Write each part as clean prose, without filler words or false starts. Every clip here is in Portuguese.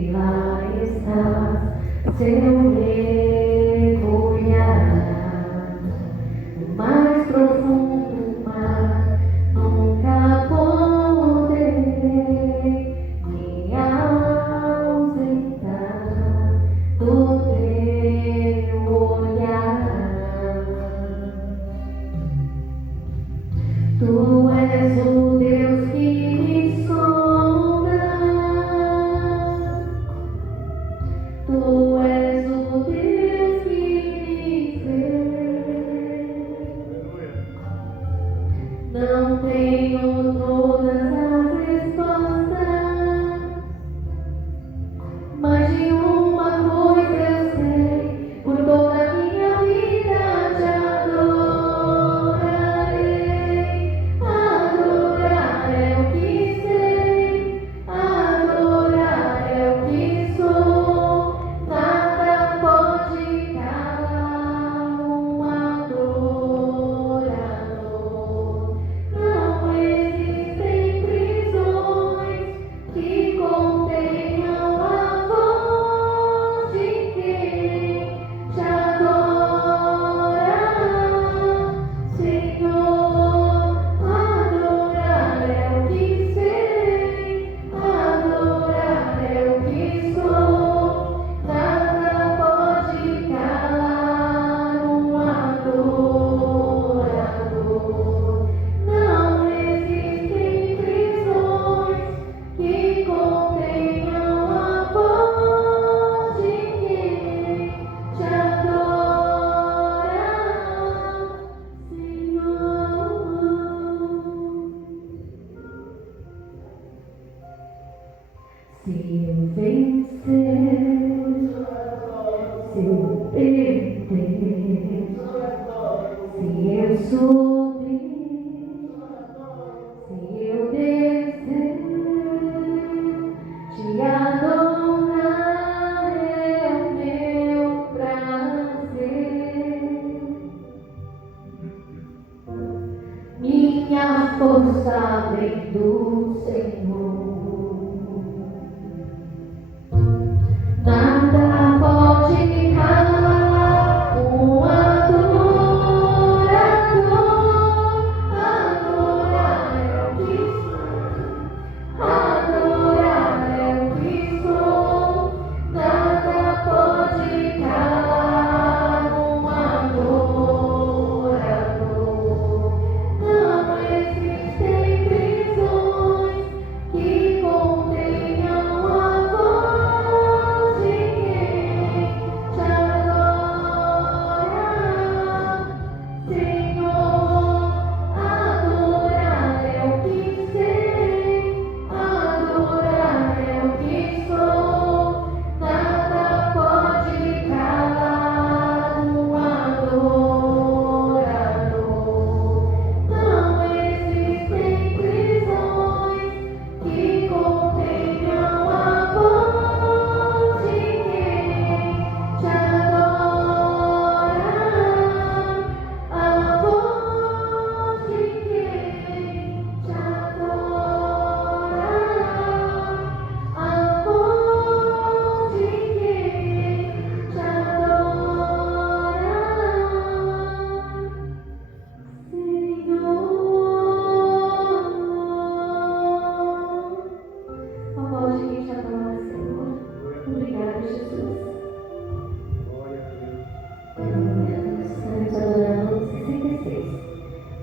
onde lá estás, seu mergulhará no mais profundo mar. Nunca poderei me ausentar do teu olhar. Tu és o Deus que me sonda, Tu és o Deus que me vê. Não tenho todas as respostas, mas de uma coisa eu sei: por toda a minha vida te adorarei. Adorar é o que sei, adorar é o que sou. Nada pode calar um adorador. Não existem prisões que contenham a voz de quem te adora, Senhor. Adorar é o que sei, adorar é o que sou. Nada pode calar um adorador. Não existem prisões que contenham a voz de quem te adora, Senhor. Se eu vencer, se eu perder, se eu subir, se eu descer, te adorar é o meu prazer. Minha força vem do Senhor. Nada pode calar um adorador. Adorar é o que sou, adorar é o que sou. Nada pode calar um adorador. Não existem prisões que contenham a voz de quem te adora, Senhor. Adorar é o que sei, adorar é o que sou. Nada pode calar um adorador. Não existem prisões que contenham a voz de quem te adora, a voz de quem te adora, a voz de quem te adora, Senhor. A voz de quem te adora, Senhor. Obrigada, Jesus. Aleluia. Estamos adorando o 66.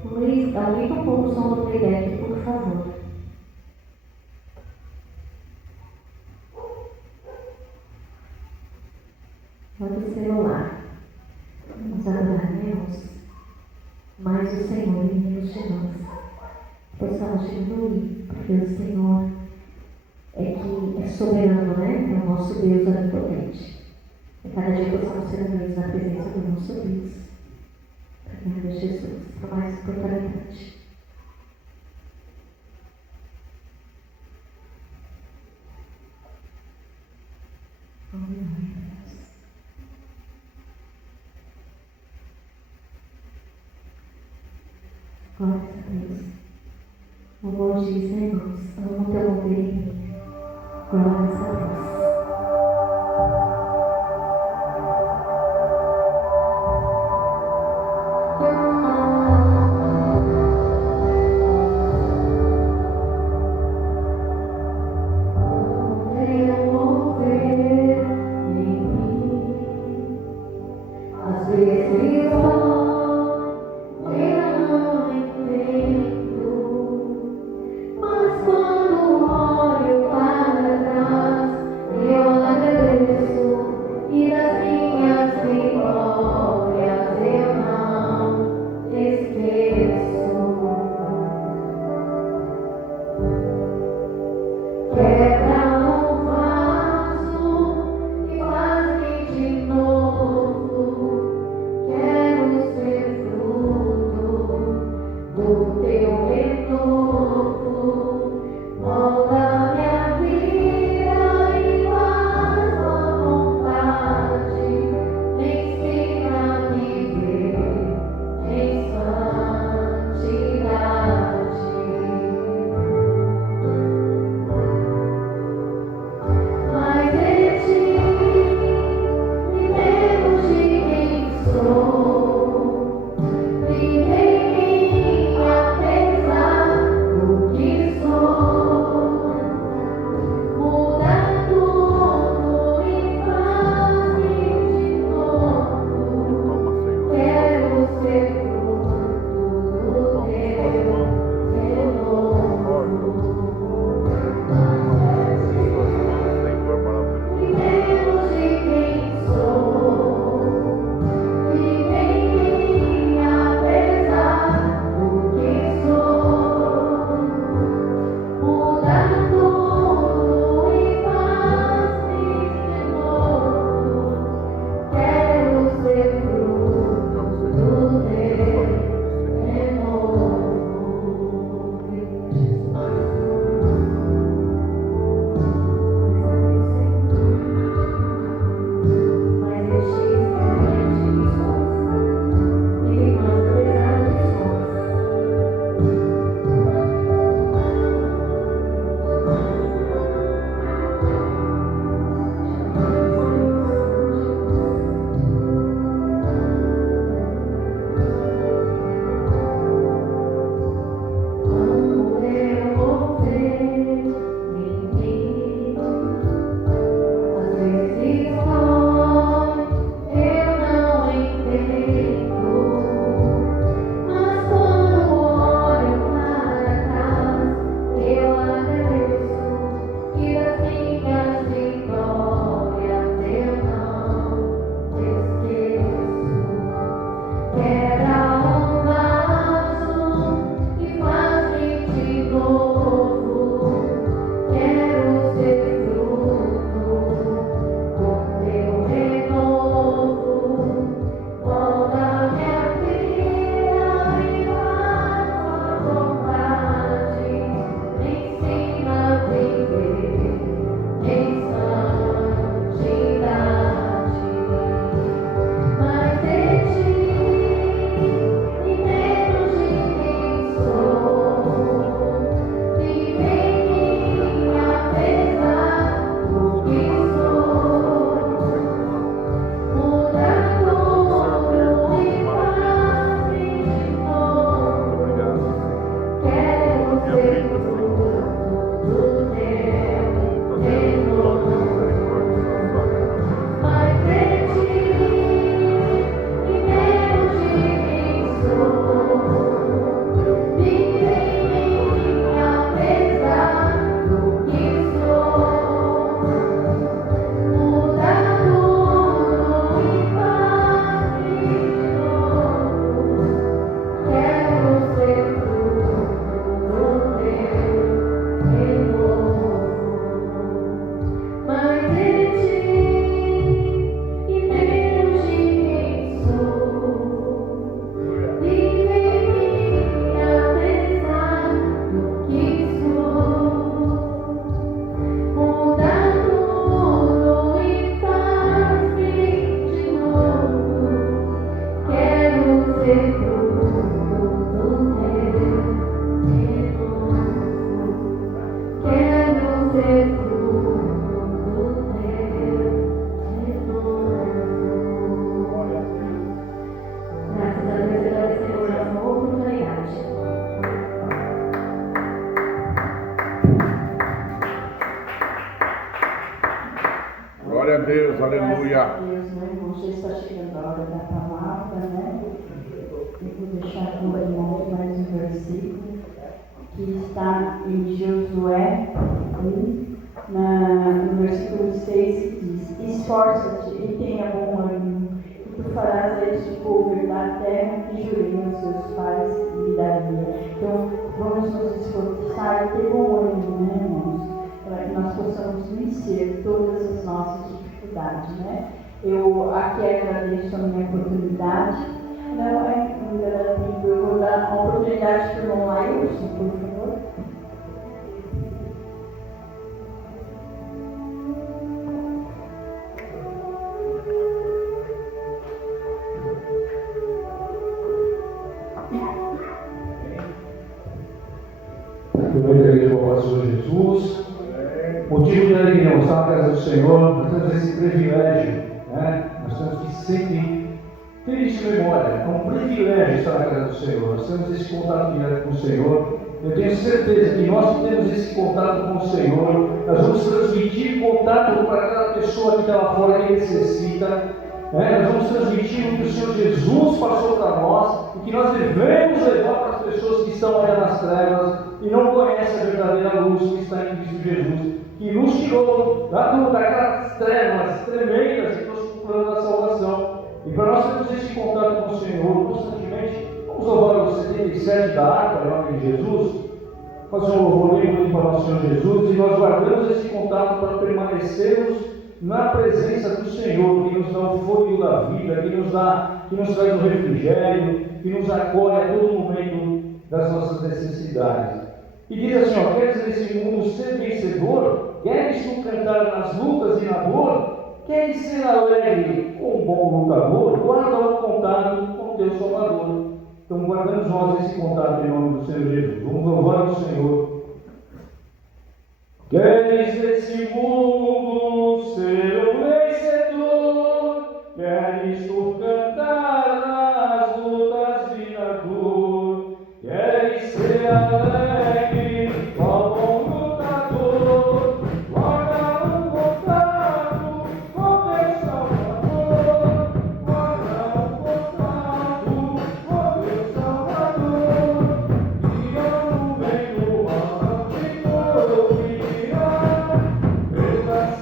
Luiz, aumenta um pouco o som do playback, por favor. Pode o celular. Nós adoraremos mais o Senhor em meio de nós. Possamos diminuir, porque o Senhor que é soberano, né? É o nosso Deus onipotente. E cada dia possamos ser unidos na presença do nosso Deus. Obrigada, Jesus, por mais oportunidade. Aleluia. Glória a Deus. O bom diz, né, irmãos? Amo teu mover em mim. Glória a Deus. Glória a Deus, aleluia. Graças a Deus, meu irmão, já está chegando a hora da palavra, né? Eu vou deixar com o irmão mais um versículo que está em Josué 1, no versículo 6, que diz: esforça-te e tenha bom ânimo, e tu farás a este povo herdar a terra que jurei aos seus pais lhe daria. Então, vamos nos esforçar e ter bom ânimo, né, irmãos? Para que nós possamos vencer todas as nossas dificuldades, né? Eu aqui agradeço a minha oportunidade. Não é ainda tempo, eu vou dar uma oportunidade para o irmão Lailson, por favor. Boa igreja do Pastor Jesus. Motivo de alegria, nós estamos na casa do Senhor, nós temos esse privilégio, né? Nós temos que sempre ter isso em memória. É um privilégio estar na casa do Senhor. Nós temos esse contato direto com o Senhor. Eu tenho certeza que nós que temos esse contato com o Senhor, nós vamos transmitir contato para cada pessoa que está lá fora que necessita. Nós vamos transmitir o que o Senhor Jesus passou para nós e que nós devemos levar para as pessoas que estão aí nas trevas e não conhecem a verdadeira luz que está em Cristo Jesus, que nos tirou daquelas trevas tremendas e trouxe para o plano da salvação. E para nós termos esse contato com o Senhor constantemente, vamos louvar o 77 da harpa, em nome de Jesus, fazer um louvor lindo para o nosso Senhor Jesus, e nós guardamos esse contato para permanecermos na presença do Senhor, que nos dá o fôlego da vida, que nos traz o refrigério, que nos acolhe a todo momento das nossas necessidades. E diz assim, queres nesse mundo ser vencedor? Queres tu cantar nas lutas e na dor? Queres ser alegre com um bom lutador? Guarda o contato com teu Salvador. Então guardamos nós esse contato em nome do Senhor Jesus. Vamos louvar o Senhor. Queres nesse mundo ser um vencedor? Queres tu cantar nas lutas e na dor? Queres ser alegre, ó bom lutador? Guarda um contato com teu Salvador. Guarda um contato com teu Salvador. E não vem do mal te cobrirá. Pelas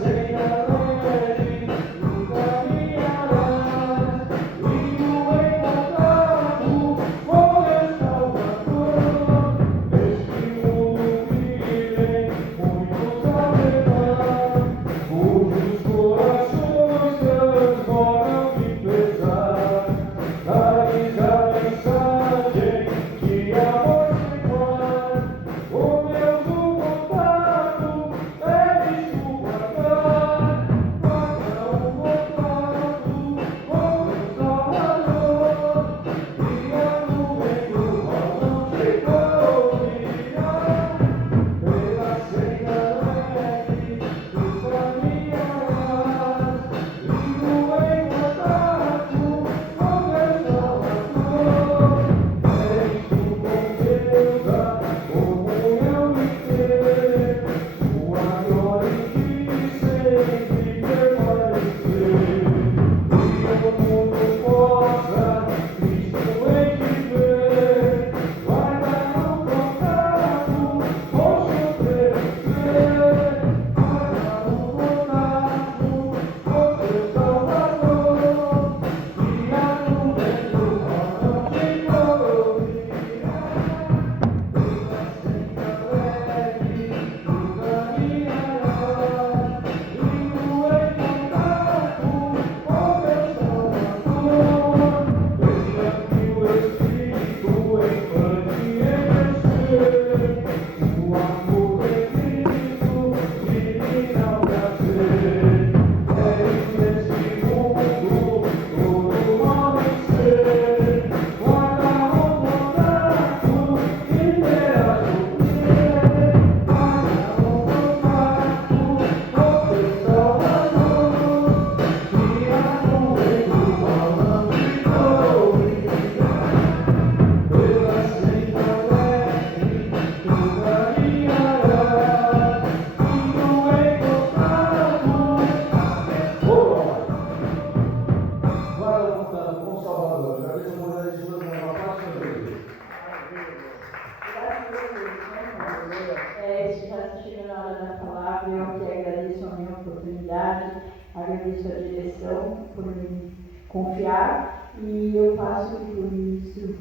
oportunidade, agradeço a direção por me confiar e eu passo para o ministro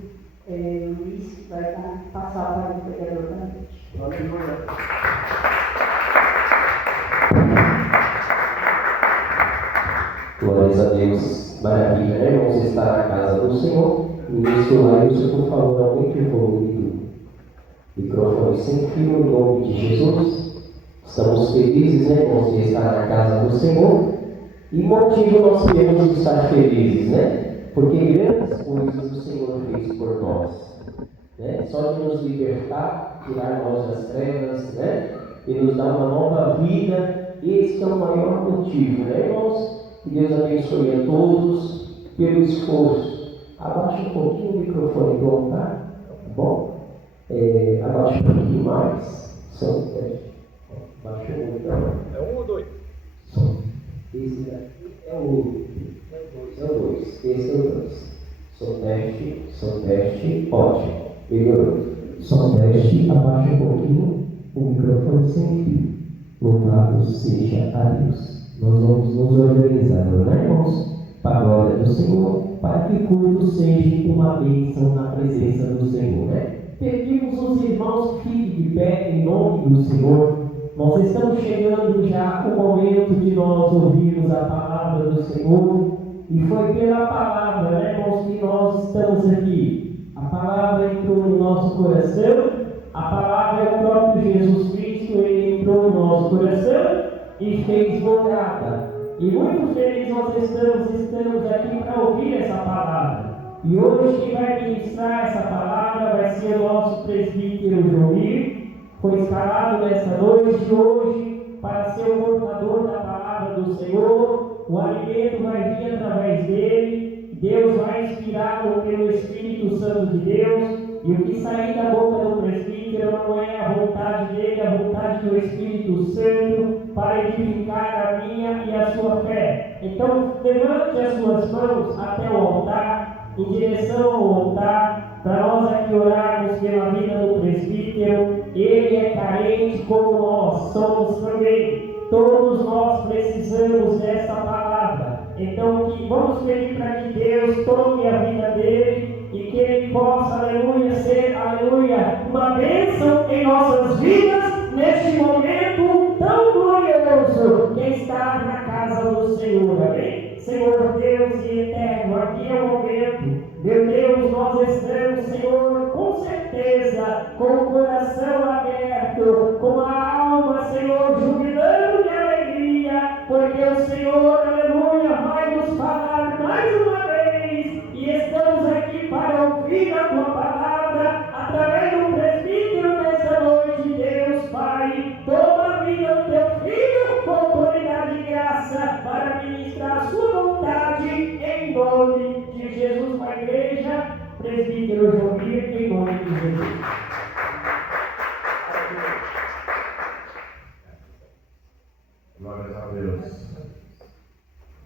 Luiz, que vai passar para o pregador da noite. Glórias a Deus. Maravilha, né, irmãos? Estar na casa do Senhor. Ministro Laílson, por favor, aumente o volume do microfone sem fio, em nome de Jesus. Estamos felizes, né, irmãos, de estar na casa do Senhor. E motivo nós temos de estar felizes, né? Porque grandes coisas o Senhor fez por nós. Né? Só de nos libertar, tirar nós das trevas, né? E nos dar uma nova vida. Esse é o maior motivo, né, irmãos? Que Deus abençoe a todos pelo esforço. Abaixa um pouquinho o microfone do altar, tá bom? Abaixa um pouquinho mais. Abaixa muito. É 1 ou 2? Esse daqui é o 2. Esse é o 2. Som teste, ótimo. Melhorou. Som teste, abaixa um pouquinho o microfone sem fio. Louvado seja a Deus. Nós vamos nos organizar, né, irmãos? Para a glória do Senhor, para que o culto seja uma bênção na presença do Senhor, né? Pedimos os irmãos que fiquem de pé em nome do Senhor. Nós estamos chegando já o momento de nós ouvirmos a palavra do Senhor. E foi pela palavra, né, irmãos, que nós estamos aqui. A palavra entrou no nosso coração. A palavra é o próprio Jesus Cristo. Ele entrou no nosso coração e fez morada. E muito feliz nós estamos aqui para ouvir essa palavra. E hoje quem vai ministrar essa palavra vai ser o nosso presbítero Joir. Foi escalado nessa noite de hoje para ser o portador da palavra do Senhor. O alimento vai vir através dele. Deus vai inspirá-lo pelo Espírito Santo de Deus. E o que sair da boca do presbítero não é a vontade dele, é a vontade do Espírito Santo para edificar a minha e a sua fé. Então, levante as suas mãos até o altar, em direção ao altar, para nós aqui orarmos pela vida do presbítero. Ele é carente como nós somos também. Todos nós precisamos dessa palavra. Então, vamos pedir para que Deus tome a vida dele e que ele possa, aleluia, ser, aleluia, uma bênção em nossas vidas neste momento tão glorioso que está na casa do Senhor, amém? Senhor Deus e eterno, aqui é o momento, meu Deus, nós estamos, Senhor, com certeza, com o coração aberto, com a alma, Senhor, jubilando de alegria, porque o Senhor, aleluia, vai nos falar mais uma vez, e estamos aqui para ouvir a tua palavra, através do presbítero nessa noite, Deus, Pai, toma a vida do teu filho, com autoridade e graça, para ministrar a sua vontade, em nome de Jesus, para a igreja, presbítero Joir, em nome de Jesus. Glórias a Deus.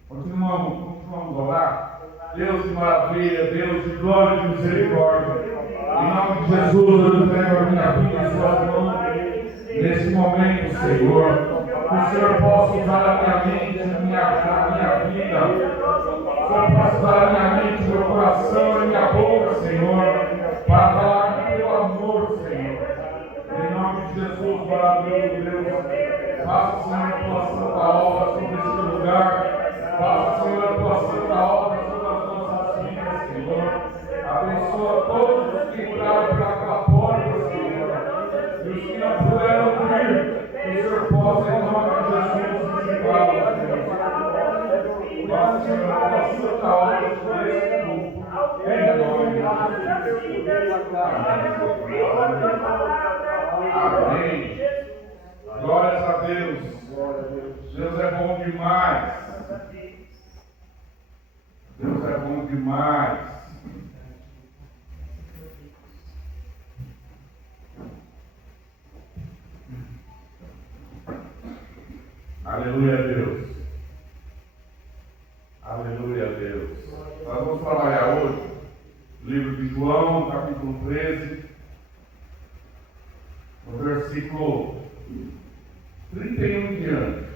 Continuamos a orar. Deus de maravilha, Deus de glória e de misericórdia. Em nome de Jesus, eu entrego a minha vida em suas mãos. Nesse momento, Senhor, que o Senhor possa usar a minha mente, a minha vida. O Senhor possa usar a minha mente, meu coração, a minha boca, Senhor, para falar pelo amor, Senhor. Em nome de Jesus, maravilhoso Deus, faça, Senhor, a tua santa obra sobre este lugar. Faça, Senhor, a tua santa obra sobre as nossas vidas, Senhor. Abençoa todos os que entraram por aquela porta, Senhor. E os que não puderam vir, que o Senhor possa, em nome de Jesus, visitá-los, Senhor. Faça, Senhor, a tua santa obra sobre este grupo. Em nome de Jesus. Amém. Glórias a Deus. Deus é bom demais. Deus é bom demais. Aleluia a Deus. Aleluia a Deus. Nós vamos trabalhar hoje livro de João, capítulo 13, no versículo 31 em diante.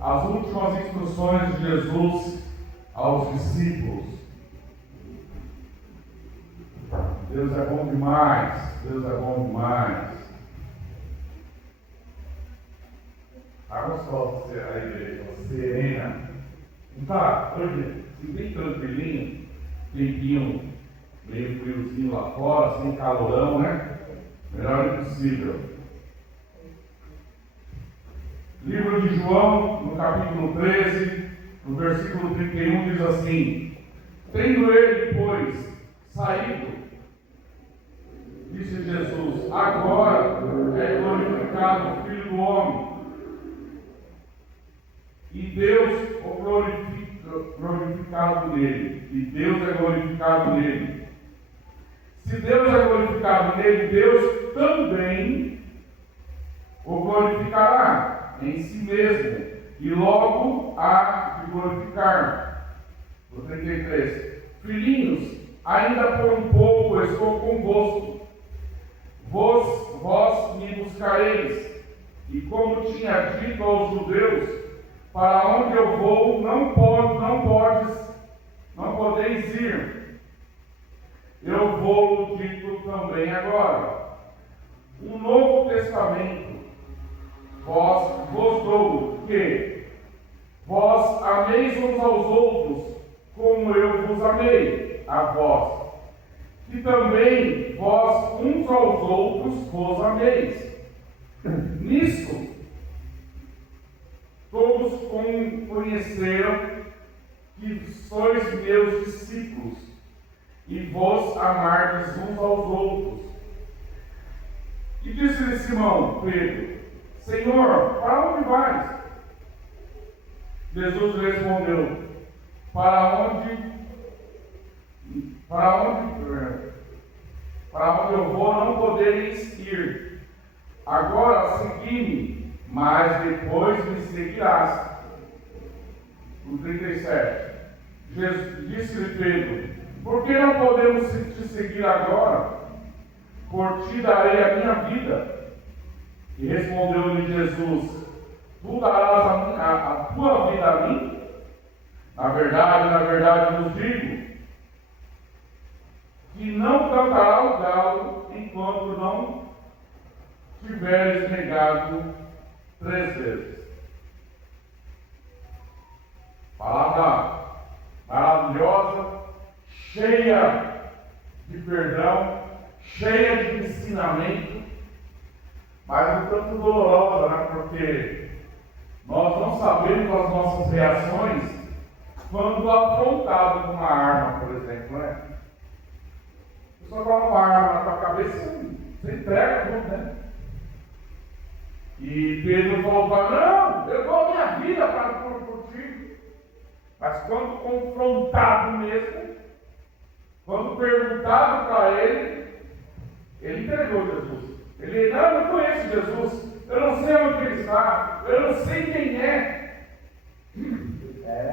as últimas instruções de Jesus aos discípulos. Deus é bom demais, Deus é bom demais. Tá gostosa a igreja, serena. Não tá? Hoje, assim, bem tranquilinho, tempinho meio friozinho lá fora, sem calorão, né? Melhor impossível. Livro de João, no capítulo 13, no versículo 31, diz assim: tendo ele, pois, saído, disse Jesus: agora é glorificado o Filho do Homem, e Deus o glorificado nele, e Deus é glorificado nele. Se Deus é glorificado nele, Deus também o glorificará em si mesmo, e logo há de glorificar. No 33: filhinhos, ainda por um pouco estou convosco, vós me buscareis, e como tinha dito aos judeus, para onde eu vou, não podeis ir. Eu vou dito também agora. Um novo testamento vos dou, que vós ameis uns aos outros, como eu vos amei a vós, que também vós uns aos outros vos ameis. Nisto todos conheceram que sois meus discípulos, e vos amardes uns aos outros. E disse-lhe Simão Pedro: Senhor, para onde vais? Jesus respondeu: para onde eu vou, não podereis ir. Agora segui-me, mas depois me seguirás. No 37, disse-lhe Pedro: por que não podemos te seguir agora? Por ti darei a minha vida. E respondeu-lhe Jesus: tu darás a tua vida a mim? Na verdade vos digo, que não cantará o galo enquanto não tiveres negado 3 vezes. Palavra maravilhosa, cheia de perdão, cheia de ensinamento, mas um tanto dolorosa, né? Porque nós não sabemos as nossas reações quando afrontado com uma arma, por exemplo, né? A pessoa coloca uma arma na tua cabeça, você entrega tudo, né? E Pedro falou para: não, eu dou a minha vida por ti. Mas quando confrontado mesmo, quando perguntado para ele entregou Jesus. Ele: não, eu não conheço Jesus, eu não sei onde ele está, eu não sei quem é.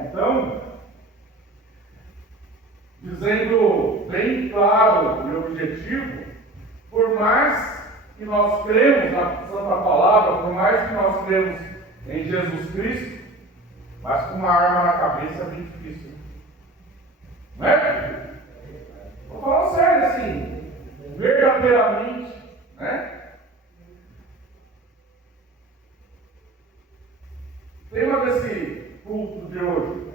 Então, dizendo bem claro e objetivo, por mais que nós cremos na Santa Palavra, por mais que nós cremos em Jesus Cristo, mas com uma arma na cabeça é bem difícil. Não é? Vou falar sério assim, verdadeiramente, né? Tema desse culto de hoje: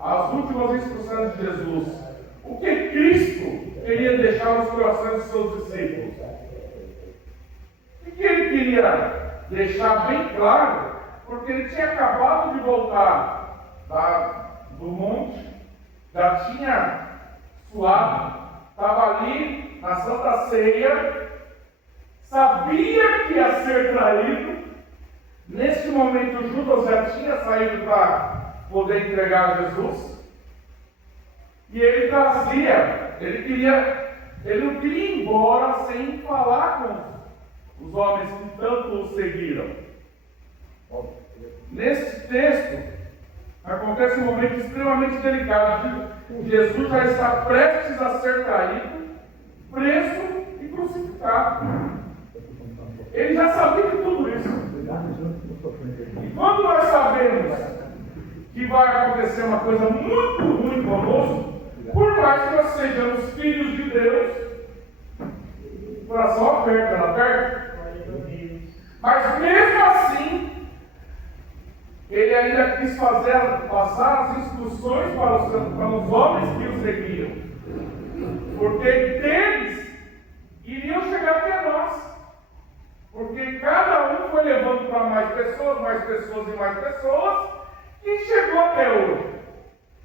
as últimas instruções de Jesus. O que Cristo queria deixar nos corações dos seus discípulos? O que ele queria deixar bem claro? Porque ele tinha acabado de voltar do monte, já tinha suado, estava ali na Santa Ceia, sabia que ia ser traído. Neste momento, Judas já tinha saído para poder entregar Jesus. E ele trazia, ele não queria ir embora sem falar com os homens que tanto o seguiram. Nesse texto, acontece um momento extremamente delicado. Jesus já está prestes a ser traído, preso e crucificado. Ele já sabia de tudo isso. E quando nós sabemos que vai acontecer uma coisa muito ruim conosco, por mais que nós sejamos filhos de Deus, o coração aperta, ela aperta. Mas mesmo assim, ele ainda quis passar as instruções para os homens que o seguiam, porque deles iriam chegar até nós, porque cada um foi levando para mais pessoas e mais pessoas, e chegou até hoje.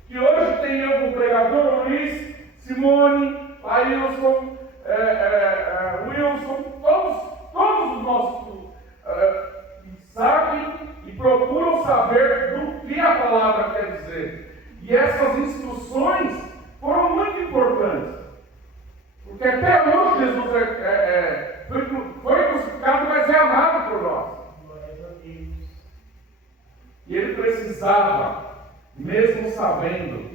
Que hoje tem eu como pregador, Luiz, Simone, Ailson, Wilson, todos os nossos sabem e procuram saber do que a palavra quer dizer. E essas instruções foram muito importantes. Porque até hoje Jesus foi crucificado, mas é amado por nós. E ele precisava, mesmo sabendo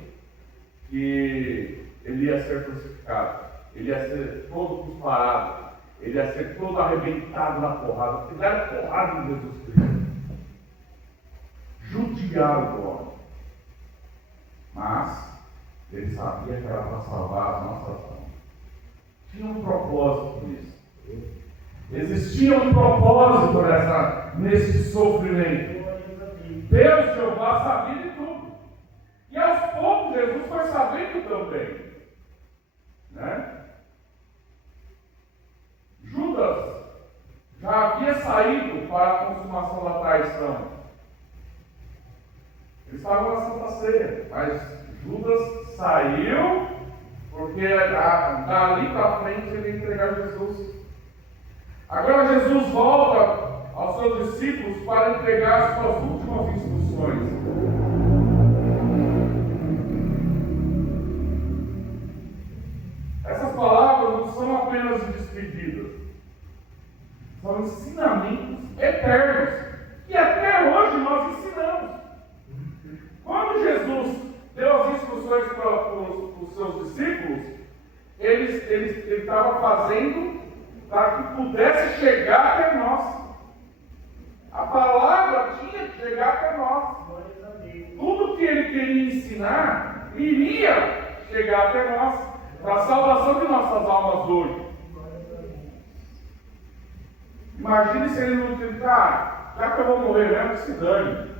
que ele ia ser crucificado, ele ia ser todo disparado, ele ia ser todo arrebentado na porrada, porque deram porrada em Jesus Cristo. Judiaram do homem. Mas ele sabia que era para salvar as nossas almas. Tinha um propósito nisso. Existia um propósito nesse sofrimento. Deus, Jeová, sabia de tudo. E aos poucos Jesus foi sabendo também. Né? Judas já havia saído para a consumação da traição. Eles estavam na Santa Ceia, mas Judas saiu porque dali para frente ele ia entregar Jesus. Agora Jesus volta aos seus discípulos para entregar as suas últimas instruções. Essas palavras não são apenas despedidas, são ensinamentos eternos que até hoje nós ensinamos. Quando Jesus deu as instruções para os seus discípulos, ele estava fazendo para que pudesse chegar até nós. A palavra tinha que chegar até nós. Tudo que ele queria ensinar iria chegar até nós, para a salvação de nossas almas hoje. Imagine se ele não dissesse, já que eu vou morrer mesmo, que se dane.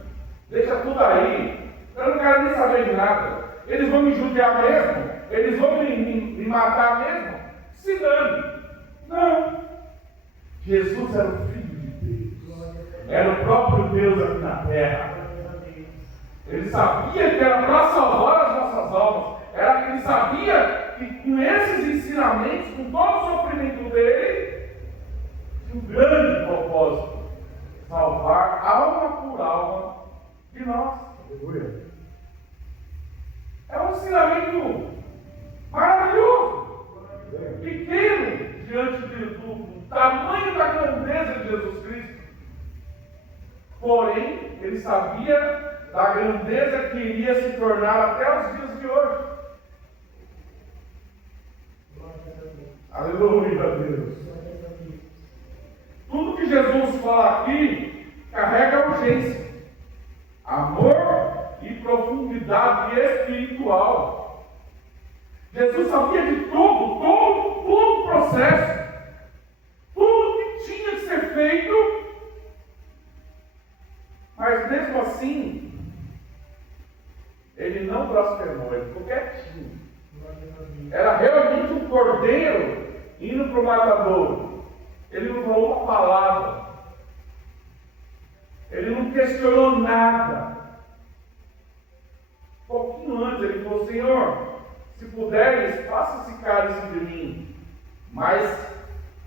Deixa tudo aí. Eu não quero nem saber de nada. Eles vão me judiar mesmo? Eles vão me matar mesmo? Se dane. Não. Jesus era o Filho de Deus. Era o próprio Deus aqui na terra. Ele sabia que era para salvar as nossas almas. Ele sabia que com esses ensinamentos, com todo o sofrimento dele, tinha um grande propósito: salvar alma por alma de nós. Aleluia. É um ensinamento maravilhoso, pequeno diante do tamanho da grandeza de Jesus Cristo. Porém, ele sabia da grandeza que iria se tornar até os dias de hoje. Aleluia, Deus. Tudo que Jesus fala aqui carrega urgência, amor e profundidade espiritual. Jesus sabia de todo o processo, tudo que tinha que ser feito, mas mesmo assim, ele não blasfemou, ele ficou quietinho. Era realmente um cordeiro indo para o matadouro. Ele não falou uma palavra, ele não questionou nada. Um pouquinho antes ele falou: Senhor, se puderes, faça esse cálice de mim, mas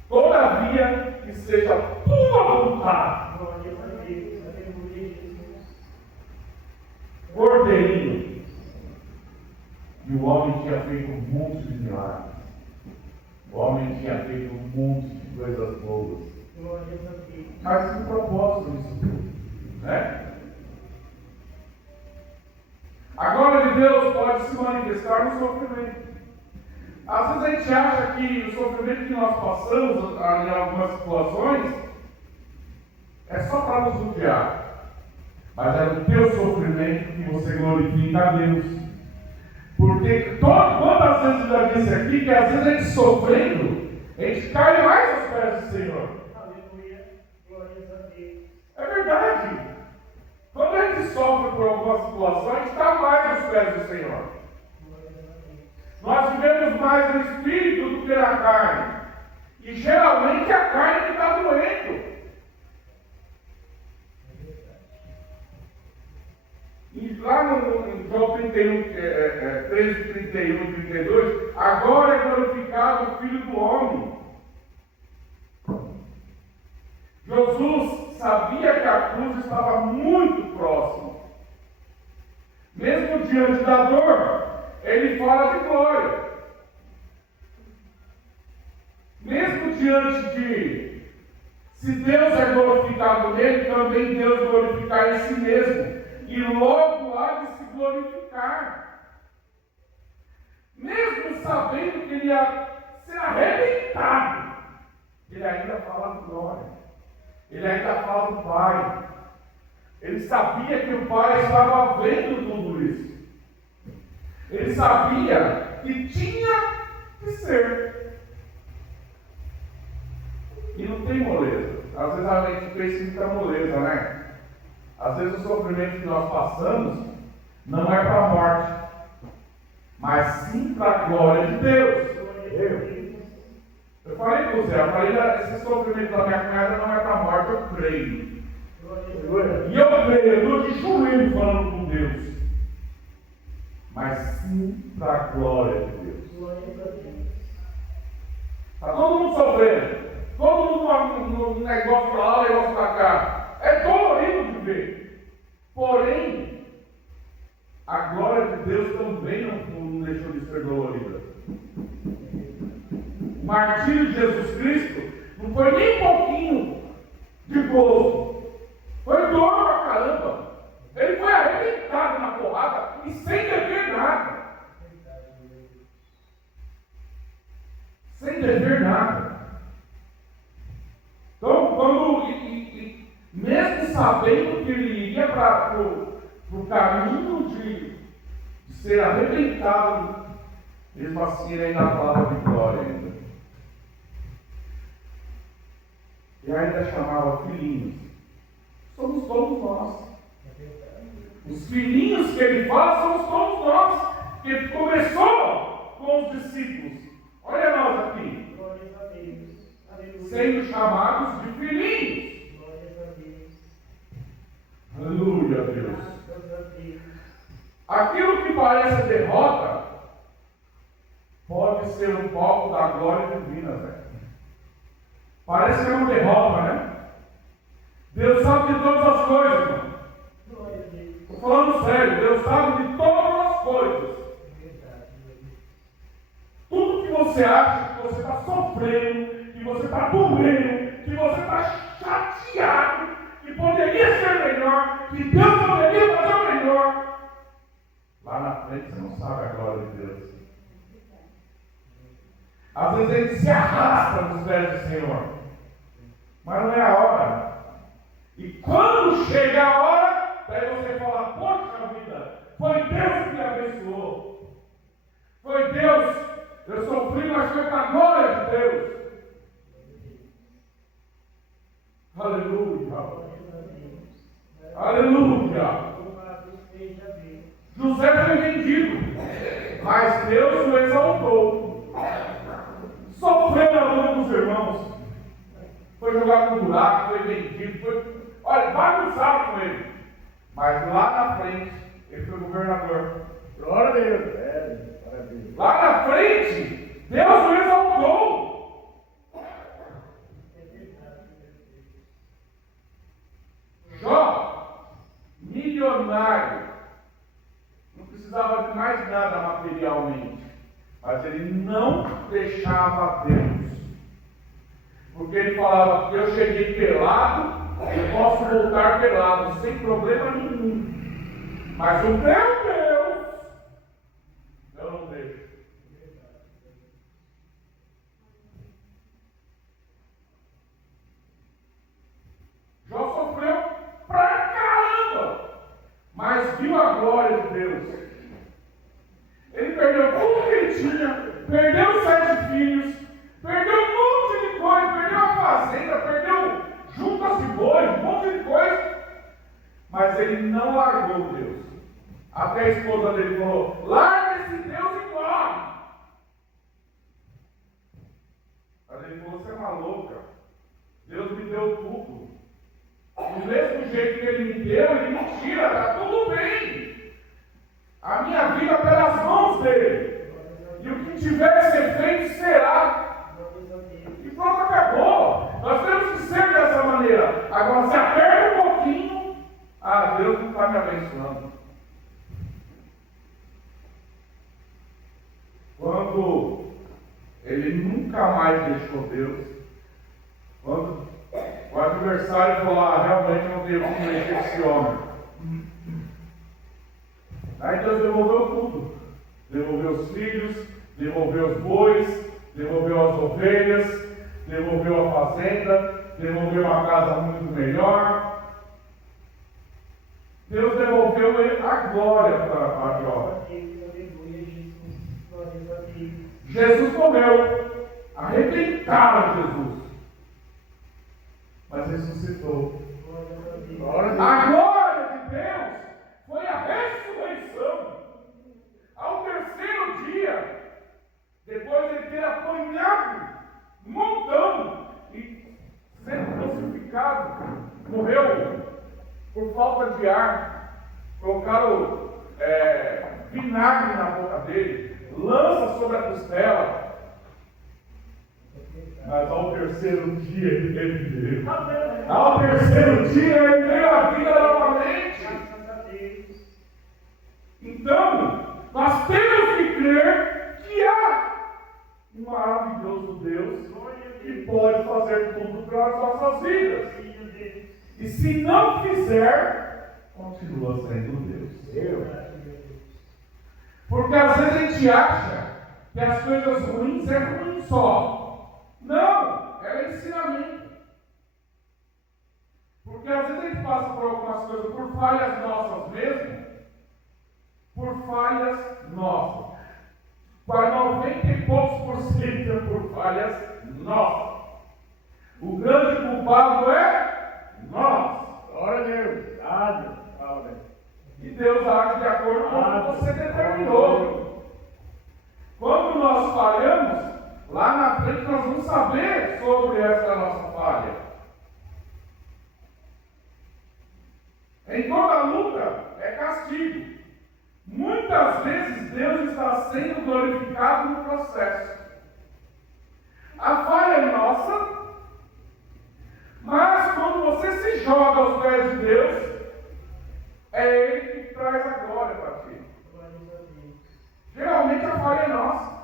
todavia que seja a tua vontade. Cordeirinho. E o homem tinha feito um monte de milagres. O homem tinha feito um monte de coisas boas. Mas que propósito isso tudo, né? A glória de Deus pode se manifestar no sofrimento. Às vezes a gente acha que o sofrimento que nós passamos em algumas situações é só para nos judiar. mas é no teu sofrimento que você glorifica a Deus. Porque quantas vezes eu já disse aqui que às vezes a gente sofrendo, a gente cai mais aos pés do Senhor. Aleluia. Glórias a Deus. É verdade. Quando a gente sofre por alguma situação, a gente está mais aos pés do Senhor. Nós vivemos mais no espírito do que na carne. E geralmente a carne que está doendo. E lá no João 31, 13, 31 e 32, agora é glorificado o Filho do Homem. Jesus sabia que a cruz estava muito próxima. Mesmo diante da dor, ele fala de glória. Mesmo diante de, se Deus é glorificado nele, também Deus glorificar em si mesmo. E logo há de se glorificar. Mesmo sabendo que ele ia ser arrebentado, ele ainda fala de glória. Ele ainda fala do Pai. Ele sabia que o Pai estava vendo tudo isso. Ele sabia que tinha que ser. E não tem moleza. Às vezes a gente pensa que tem moleza, né? Às vezes o sofrimento que nós passamos não é para a morte, mas sim para a glória de Deus. Eu falei com você, esse sofrimento da minha cunhada não é para a morte, eu creio. E eu creio, eu estou de joelho falando com Deus. Mas sim para a glória de Deus. Está todo mundo sofrendo. Todo mundo no negócio para lá, negócio para cá. É dolorido de ver. Porém, a glória de Deus também não deixou de ser dolorida. O martírio de Jesus Cristo não foi nem um pouquinho de gozo. Foi dor pra caramba. Ele foi arrebentado na porrada e sem dever nada. Sem dever nada. Então, mesmo sabendo que ele iria para o caminho de ser arrebentado, mesmo assim ele ainda falava de glória ainda. E ainda chamava filhinhos. Somos todos nós. Os filhinhos que ele fala somos todos nós. Que começou com os discípulos. Olha nós aqui. Glórias a Deus. Aleluia. Sendo chamados de filhinhos. Glórias a Deus. Aleluia, Deus. Graças a Deus. Aquilo que parece derrota pode ser um palco da glória divina, velho. Parece que é uma derrota, né? Deus sabe de todas as coisas, irmão. Glória a Deus. Estou falando sério, Deus sabe de todas as coisas. Tudo que você acha que você está sofrendo, que você está doendo, que você está chateado, que poderia ser melhor, que Deus poderia fazer o melhor, lá na frente você não sabe a glória de Deus. Às vezes a gente se arrasta nos pés do Senhor, mas não é a hora. E quando chega a hora, daí você fala: poxa vida, foi Deus que me abençoou. Foi Deus, eu sofri, mas foi para a glória de Deus. Aleluia. Aleluia. Louvado seja Deus. José foi vendido, mas Deus o exaltou. Sofreu na mão dos irmãos. Foi jogado no buraco, foi vendido, foi. Olha, bagunçaram com ele. Mas lá na frente, ele foi governador. Glória a Deus. Parabéns. Lá na frente, Deus o exaltou. Jó, milionário, não precisava de mais nada materialmente, mas ele não deixava Deus. Porque ele falava: eu cheguei pelado, eu posso voltar pelado, sem problema nenhum. Mas o meu Deus, eu não deixo. Jó sofreu pra caramba. glória de Deus. Ele perdeu tudo que ele tinha, perdeu 7 filhos, perdeu um monte de coisa, perdeu a fazenda, perdeu juntas de boi, um monte de coisa. Mas ele não largou Deus. Até a esposa dele falou: larga esse Deus e morre. Mas ele falou: você é uma louca. Deus me deu tudo. Do mesmo jeito que ele me deu, ele me tira, está tudo bem. A minha vida pelas mãos dele. E o que tiver que ser feito será. E pronto, acabou. Nós temos que ser dessa maneira. Agora, se aperta um pouquinho, Deus não está me abençoando. Quando ele nunca mais deixou Deus, quando o adversário falou: realmente eu não devo mexer com esse homem. Aí Deus devolveu tudo. Devolveu os filhos, devolveu os bois, devolveu as ovelhas, devolveu a fazenda, devolveu uma casa muito melhor. Deus devolveu a glória para Jó. Jesus morreu. Arrebentaram Jesus. Mas ressuscitou. A glória de Deus foi a ressurreição. Ao terceiro dia, depois de ter apanhado um montão e sendo crucificado, morreu por falta de ar. Colocaram vinagre na boca dele, lança sobre a costela. Mas ao terceiro dia ele veio. Ao terceiro dia ele veio à vida novamente. Então, nós temos que crer que há um maravilhoso Deus que pode fazer tudo para as nossas vidas. E se não fizer, continua sendo Deus. Porque às vezes a gente acha que as coisas ruins é ruim só. Não, é ensinamento. Porque às vezes a gente passa por algumas coisas, por falhas nossas mesmo, por falhas nossas. Para 90 e poucos % é por falhas nossas. O grande culpado é nós. Glória a Deus. E Deus age de acordo com o que você determinou. Quando nós falhamos, lá na frente nós vamos saber sobre essa nossa falha. Em toda luta é castigo. Muitas vezes Deus está sendo glorificado no processo. A falha é nossa, mas quando você se joga aos pés de Deus, é Ele que traz a glória para ti. Geralmente a falha é nossa.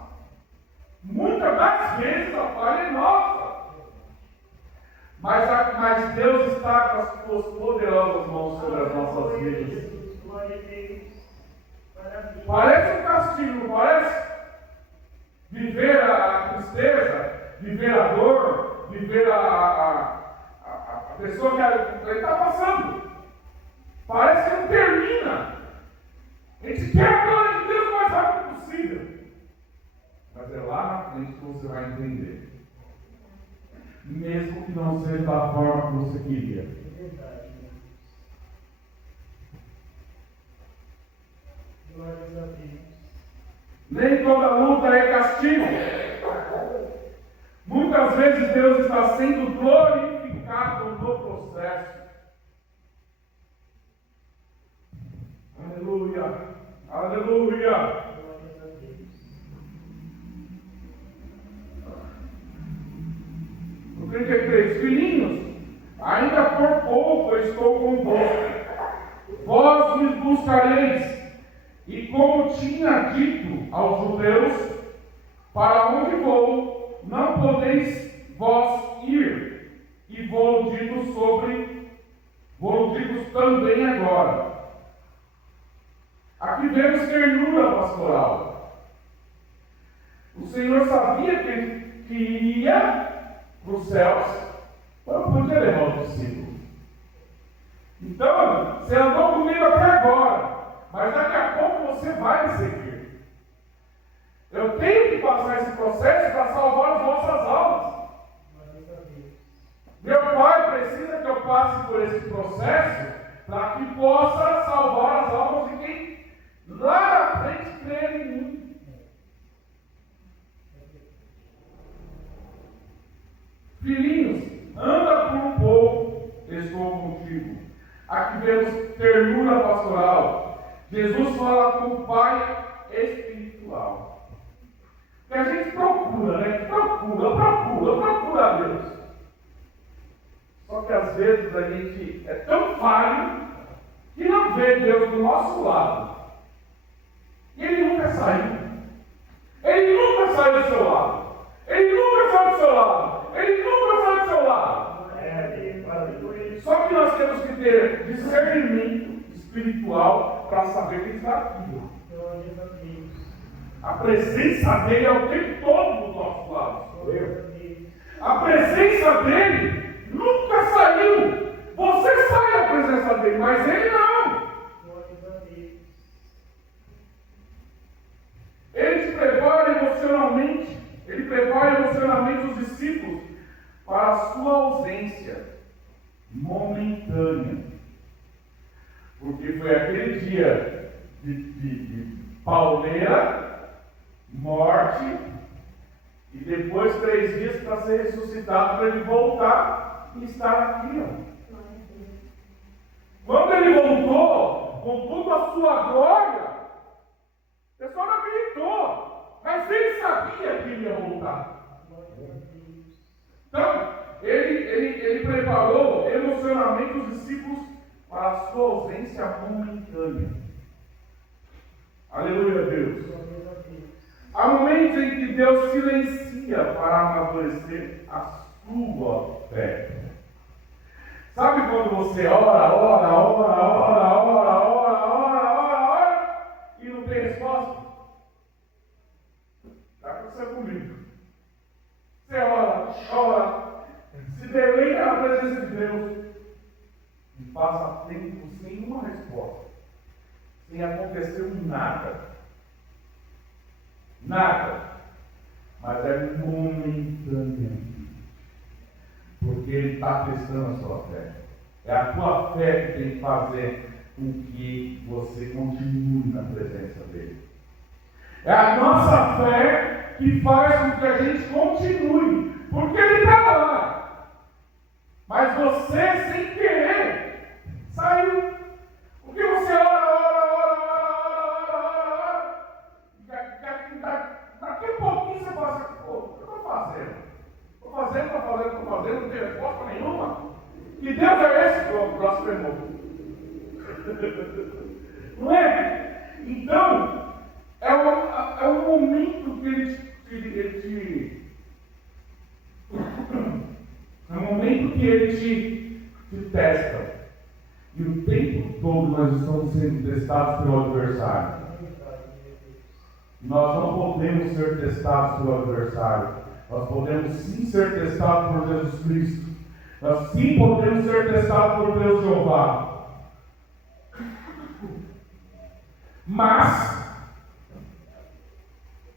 Muitas das vezes a falha é nossa. Mas Deus está com as suas poderosas mãos sobre as nossas vidas. Parece um castigo, não parece? Viver a tristeza, viver a dor, viver a pessoa que ele está passando. Parece que não termina. A gente quer a glória de Deus o mais rápido possível. Mas é lá na frente que você vai entender. Mesmo que não seja da forma que você queria. Nem toda luta é castigo. Muitas vezes Deus está sendo glorificado no processo. Aleluia, aleluia. No 33, filhinhos, ainda por pouco eu estou convosco. Vós me buscareis. E como tinha dito aos judeus, para onde vou, não podeis vós ir. E vou-lo digo também agora. Aqui vemos ternura pastoral. O Senhor sabia que iria para os céus, mas não podia levar os discípulos. Então, você andou comigo até agora, mas daqui a pouco você vai me seguir. Eu tenho que passar esse processo para salvar as vossas almas. Meu Pai precisa que eu passe por esse processo para que possa salvar as almas de quem lá na frente crê em mim. Filhinhos, anda por um pouco, estou contigo. Aqui vemos ternura pastoral. Jesus fala com o Pai espiritual. Que a gente procura, né? Procura a Deus. Só que às vezes a gente é tão falho que não vê Deus do nosso lado. E Ele nunca saiu. Ele nunca saiu do seu lado. Ele nunca saiu do seu lado. Ele nunca saiu do seu lado. Só que nós temos que ter discernimento espiritual para saber que Ele está aqui. A presença dEle é o tempo todo do nosso lado. A presença dEle nunca saiu. Você sai da presença dEle, mas Ele não. Ele te prepara emocionalmente. Ele prepara emocionalmente os discípulos para a sua ausência momentânea. Porque foi aquele dia de pauleira, morte, e depois 3 dias para ser ressuscitado, para ele voltar e estar aqui. Ó. Quando ele voltou, com toda a sua glória, o pessoal não acreditou, mas ele sabia que ele ia voltar. Então, ele preparou emocionalmente os discípulos para a sua ausência momentânea. Aleluia, Deus. Há momentos em que Deus silencia para amadurecer a sua fé. Sabe quando você ora e não tem resposta? Está acontecendo comigo. Você ora, chora, se deleita na presença de Deus e passa tempo sem uma resposta, sem acontecer nada. Nada. Mas é momentâneo. Porque Ele está testando a sua fé. É a tua fé que tem que fazer com que você continue na presença dEle. É a nossa fé que faz com que a gente continue. Porque Ele está lá. Mas você, sem querer, saiu. Porque você ora. Daqui a pouquinho você fala assim, pô, o que eu estou fazendo? Estou fazendo, não tem resposta nenhuma. Que Deus é esse? O próximo irmão. Não é? Então, é um momento que ele te testa. E o tempo todo nós estamos sendo testados pelo adversário. Nós não podemos ser testados pelo adversário. Nós podemos sim ser testados por Jesus Cristo. Nós sim podemos ser testados por Deus Jeová. Mas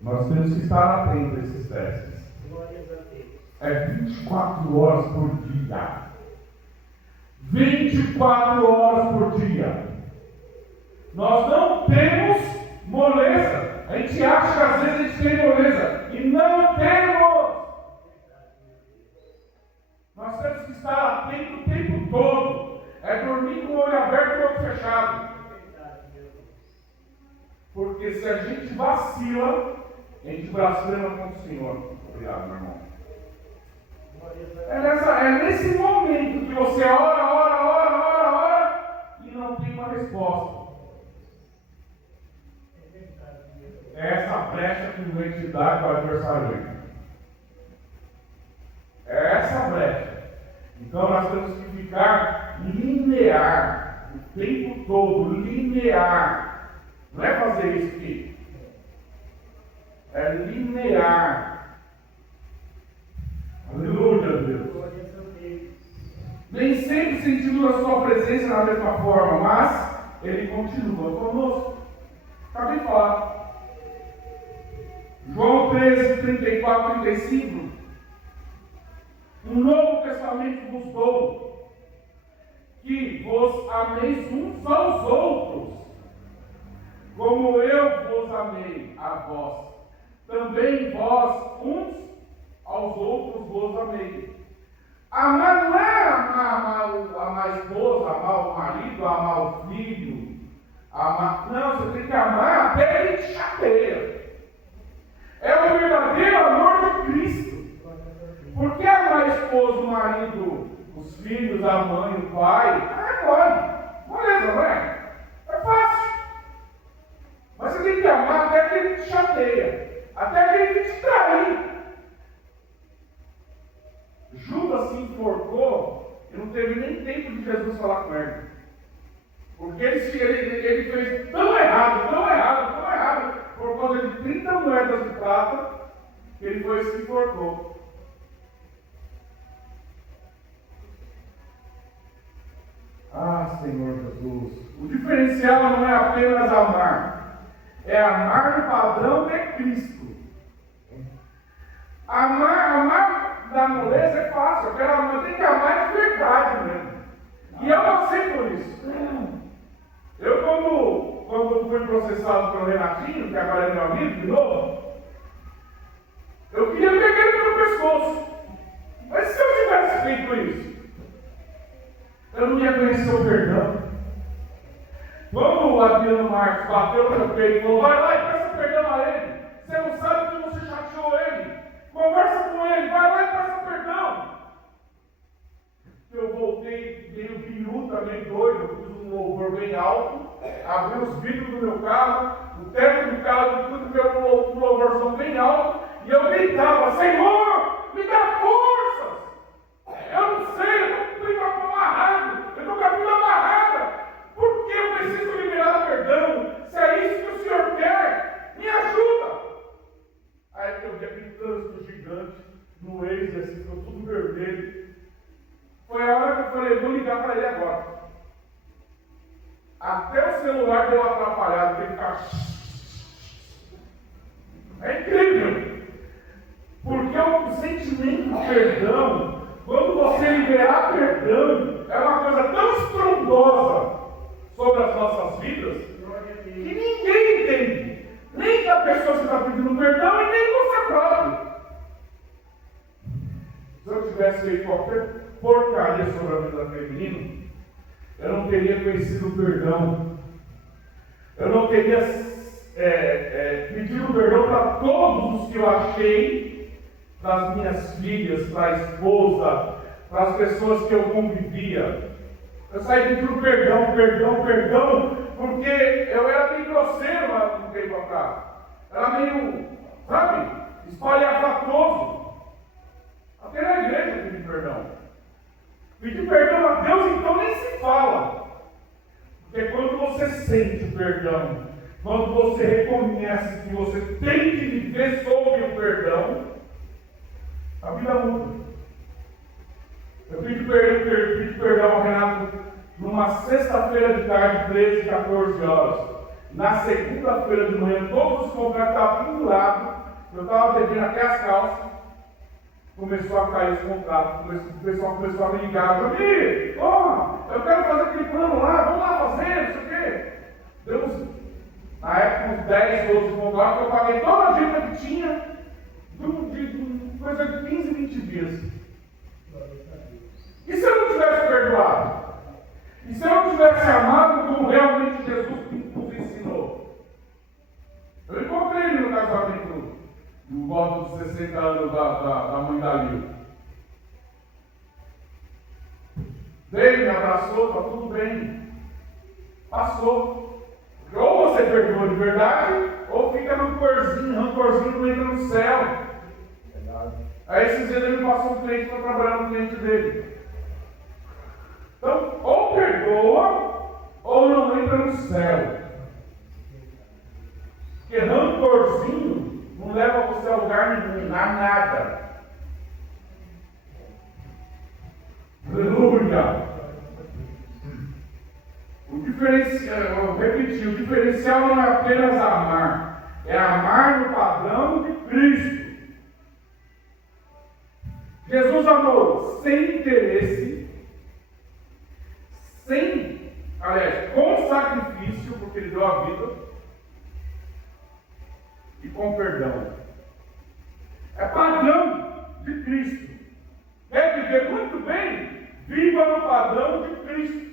nós temos que estar atentos a esses testes. É 24 horas por dia. 24 horas por dia. Nós não temos moleza. A gente acha que às vezes a gente tem moleza. E não temos. Nós temos que estar atentos o tempo todo. É dormir com o olho aberto e o olho fechado. Porque se a gente vacila, a gente blasfema contra o Senhor. Obrigado, meu irmão. É nesse momento que você ora e não tem uma resposta. É essa brecha que o doente dá que o adversário entra. É essa brecha. Então nós temos que ficar linear o tempo todo, linear. Não é fazer isso aqui. É linear. Aleluia, Deus. Nem sempre sentimos a sua presença da mesma forma, mas ele continua conosco. Acabei de falar. João 13, 34, 35. Um novo testamento vos dou, que vos ameis uns aos outros, como eu vos amei a vós. Também vós uns aos outros vos amei. Amar não é amar a esposa, amar o marido, amar o filho. Não, você tem que amar até ele te chateia. É o verdadeiro amor de Cristo. Por que amar a esposa, o marido, os filhos, a mãe, o pai? Pode. Beleza, não é? É fácil. Mas você tem que amar até que ele te chateia. Até que ele te trair. Judas se enforcou e não teve nem tempo de Jesus falar com ele. Porque ele fez tão errado, por conta de 30 moedas de prata, que ele foi e se enforcou. Ah, Senhor Jesus, o diferencial não é apenas amar, é amar no padrão de Cristo. Amar da moleza é fácil, eu tenho que amar de verdade mesmo. E eu passei por isso. Eu, quando fui processado pelo Renatinho, que agora é meu amigo de novo, eu queria pegar ele pelo pescoço. Mas se eu tivesse feito isso, eu não ia conhecer o perdão. Quando o Adriano Marques bateu no meu peito e falou, vai lá e peça perdão a ele. Você não sabe que você chateou ele. Conversa com ele, vai lá e peça perdão. Eu voltei meio biruta, meio doido, fiz um louvor bem alto, abri os vidros do meu carro, o teto do carro, tudo meu louvorzão bem alto, e eu gritava, Senhor, me dá forças! Eu não sei, eu estou amarrado, eu estou com a vida amarrada. Por que eu preciso liberar perdão? Se é isso que o Senhor quer, me ajuda! Aí eu vi aquele trânsito gigante no Waze, assim, ficou tudo vermelho. Foi a hora que eu falei, vou ligar para ele agora. Até o celular deu atrapalhado, tem que ficar. É incrível! Porque o sentimento de perdão, quando você liberar perdão, é uma coisa tão estrondosa sobre as nossas vidas, que ninguém entende. Nem a pessoa que está pedindo perdão e nem você próprio. Se eu tivesse feito qualquer porcaria sobre a vida daquele menino, eu não teria conhecido o perdão. Eu não teria pedido perdão para todos os que eu achei, para as minhas filhas, para a esposa, para as pessoas que eu convivia. Eu saí pedindo perdão, porque eu era meio grosseiro lá no tempo atrás. Era meio, sabe, espalhafatoso. Até na igreja eu pedi perdão. Pedir perdão a Deus, então, nem se fala. Porque quando você sente o perdão, quando você reconhece que você tem que viver sob o perdão, a vida muda. Eu pedi perdão ao Renato numa sexta-feira de tarde, 13, 14 horas. Na segunda-feira de manhã, todos os contratos estavam pendurados. Eu estava devendo até as calças. Começou a cair os contratos, o pessoal começou a me ligar, eu quero fazer aquele plano lá, vamos lá fazer, não sei o quê. Deu na época uns 10, 12 contratos, eu paguei toda a dívida que tinha, de coisa de 15, 20 dias. E se eu não tivesse perdoado? E se eu não tivesse amado como realmente Jesus nos ensinou? Eu encontrei ele no casamento, no voto dos 60 anos da mãe da Lil. Veio, me abraçou, está tudo bem. Passou. Ou você perdoa de verdade, ou fica rancorzinho não entra no céu. Aí esses dias ele me passou um cliente para trabalhar no cliente dele. Então, ou perdoa, ou não entra no céu. Porque rancorzinho não leva você a lugar nenhum, a nada. Aleluia! O que vou repetir, o diferencial não é apenas amar, é amar no padrão de Cristo. Jesus amou sem interesse, com sacrifício, porque Ele deu a vida, e com perdão. É padrão de Cristo. Quer viver muito bem? Viva no padrão de Cristo.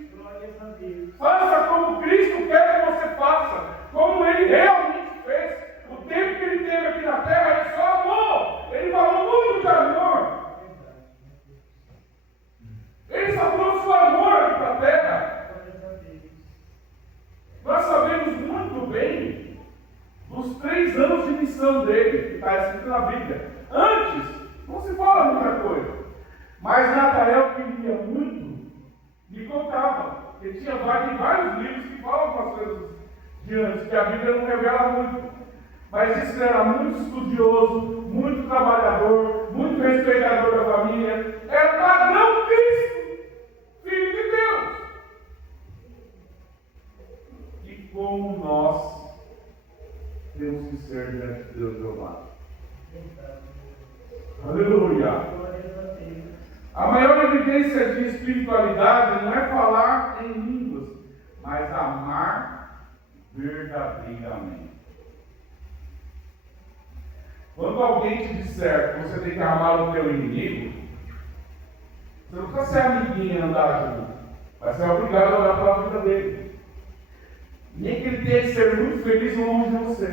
Faça como Cristo quer que você faça, como Ele realmente fez. O tempo que Ele teve aqui na terra, Ele só amou. Ele falou muito de amor. Ele só trouxe o amor aqui para a terra. Nós sabemos muito bem dos 3 anos de missão dele, que está escrito na Bíblia. Antes, não se fala muita coisa. Mas Natanael queria muito, me contava. Ele tinha vários livros que falam algumas coisas de antes, que a Bíblia não revela muito. Mas disse que ele era muito estudioso, muito trabalhador, muito respeitador da família. Era padrão Cristo, Filho de Deus. E como nós temos que ser diante de Deus, meu amado. Aleluia. A maior evidência de espiritualidade não é falar em línguas, mas amar verdadeiramente. Quando alguém te disser que você tem que amar o teu inimigo, você não precisa ser amiguinho e andar junto, mas você é obrigado a olhar para a vida dele. Nem que ele tenha que ser muito feliz longe de você.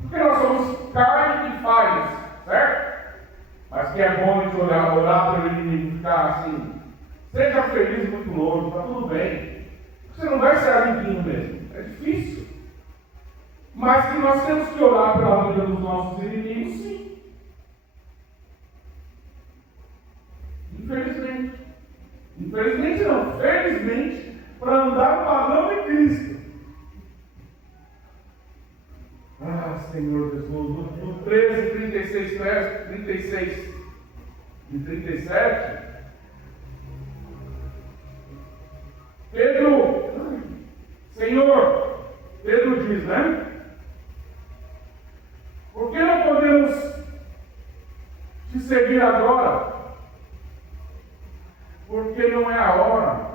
Porque nós somos carne e faz, certo? Mas que é bom a gente orar para o inimigo e ficar assim. Seja feliz muito longe, está tudo bem. Você não vai ser amiguinho mesmo. É difícil. Mas que nós temos que orar pela vida dos nossos inimigos, sim. Infelizmente. Infelizmente não. Felizmente, para andar no padrão de Cristo. Ah, Senhor Jesus, no 13, 36 e 37, Pedro diz, né? Por que não podemos te seguir agora? Porque não é a hora.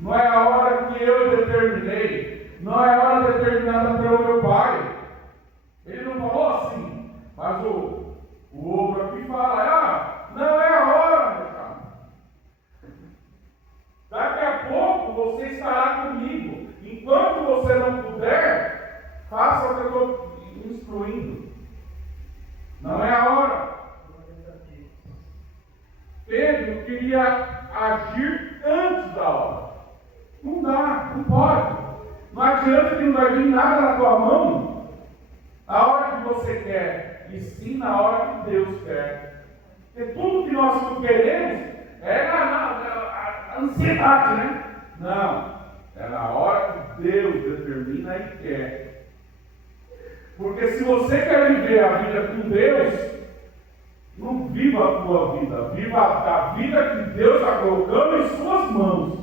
Não é a hora que eu determinei. Não é a hora determinada pelo meu Pai. Ele não falou assim, mas o outro aqui fala, não é a hora, meu caro. Daqui a pouco você estará comigo. Enquanto você não puder, faça o que eu estou instruindo. Não é a hora. Pedro queria agir antes da hora. Não dá, não pode. Não adianta que não vai vir nada na tua mão na hora que você quer, e sim na hora que Deus quer. Porque tudo que nós queremos é a ansiedade, né? Não, é na hora que Deus determina e quer. Porque se você quer viver a vida com Deus, não viva a tua vida, viva a vida que Deus está colocando em suas mãos.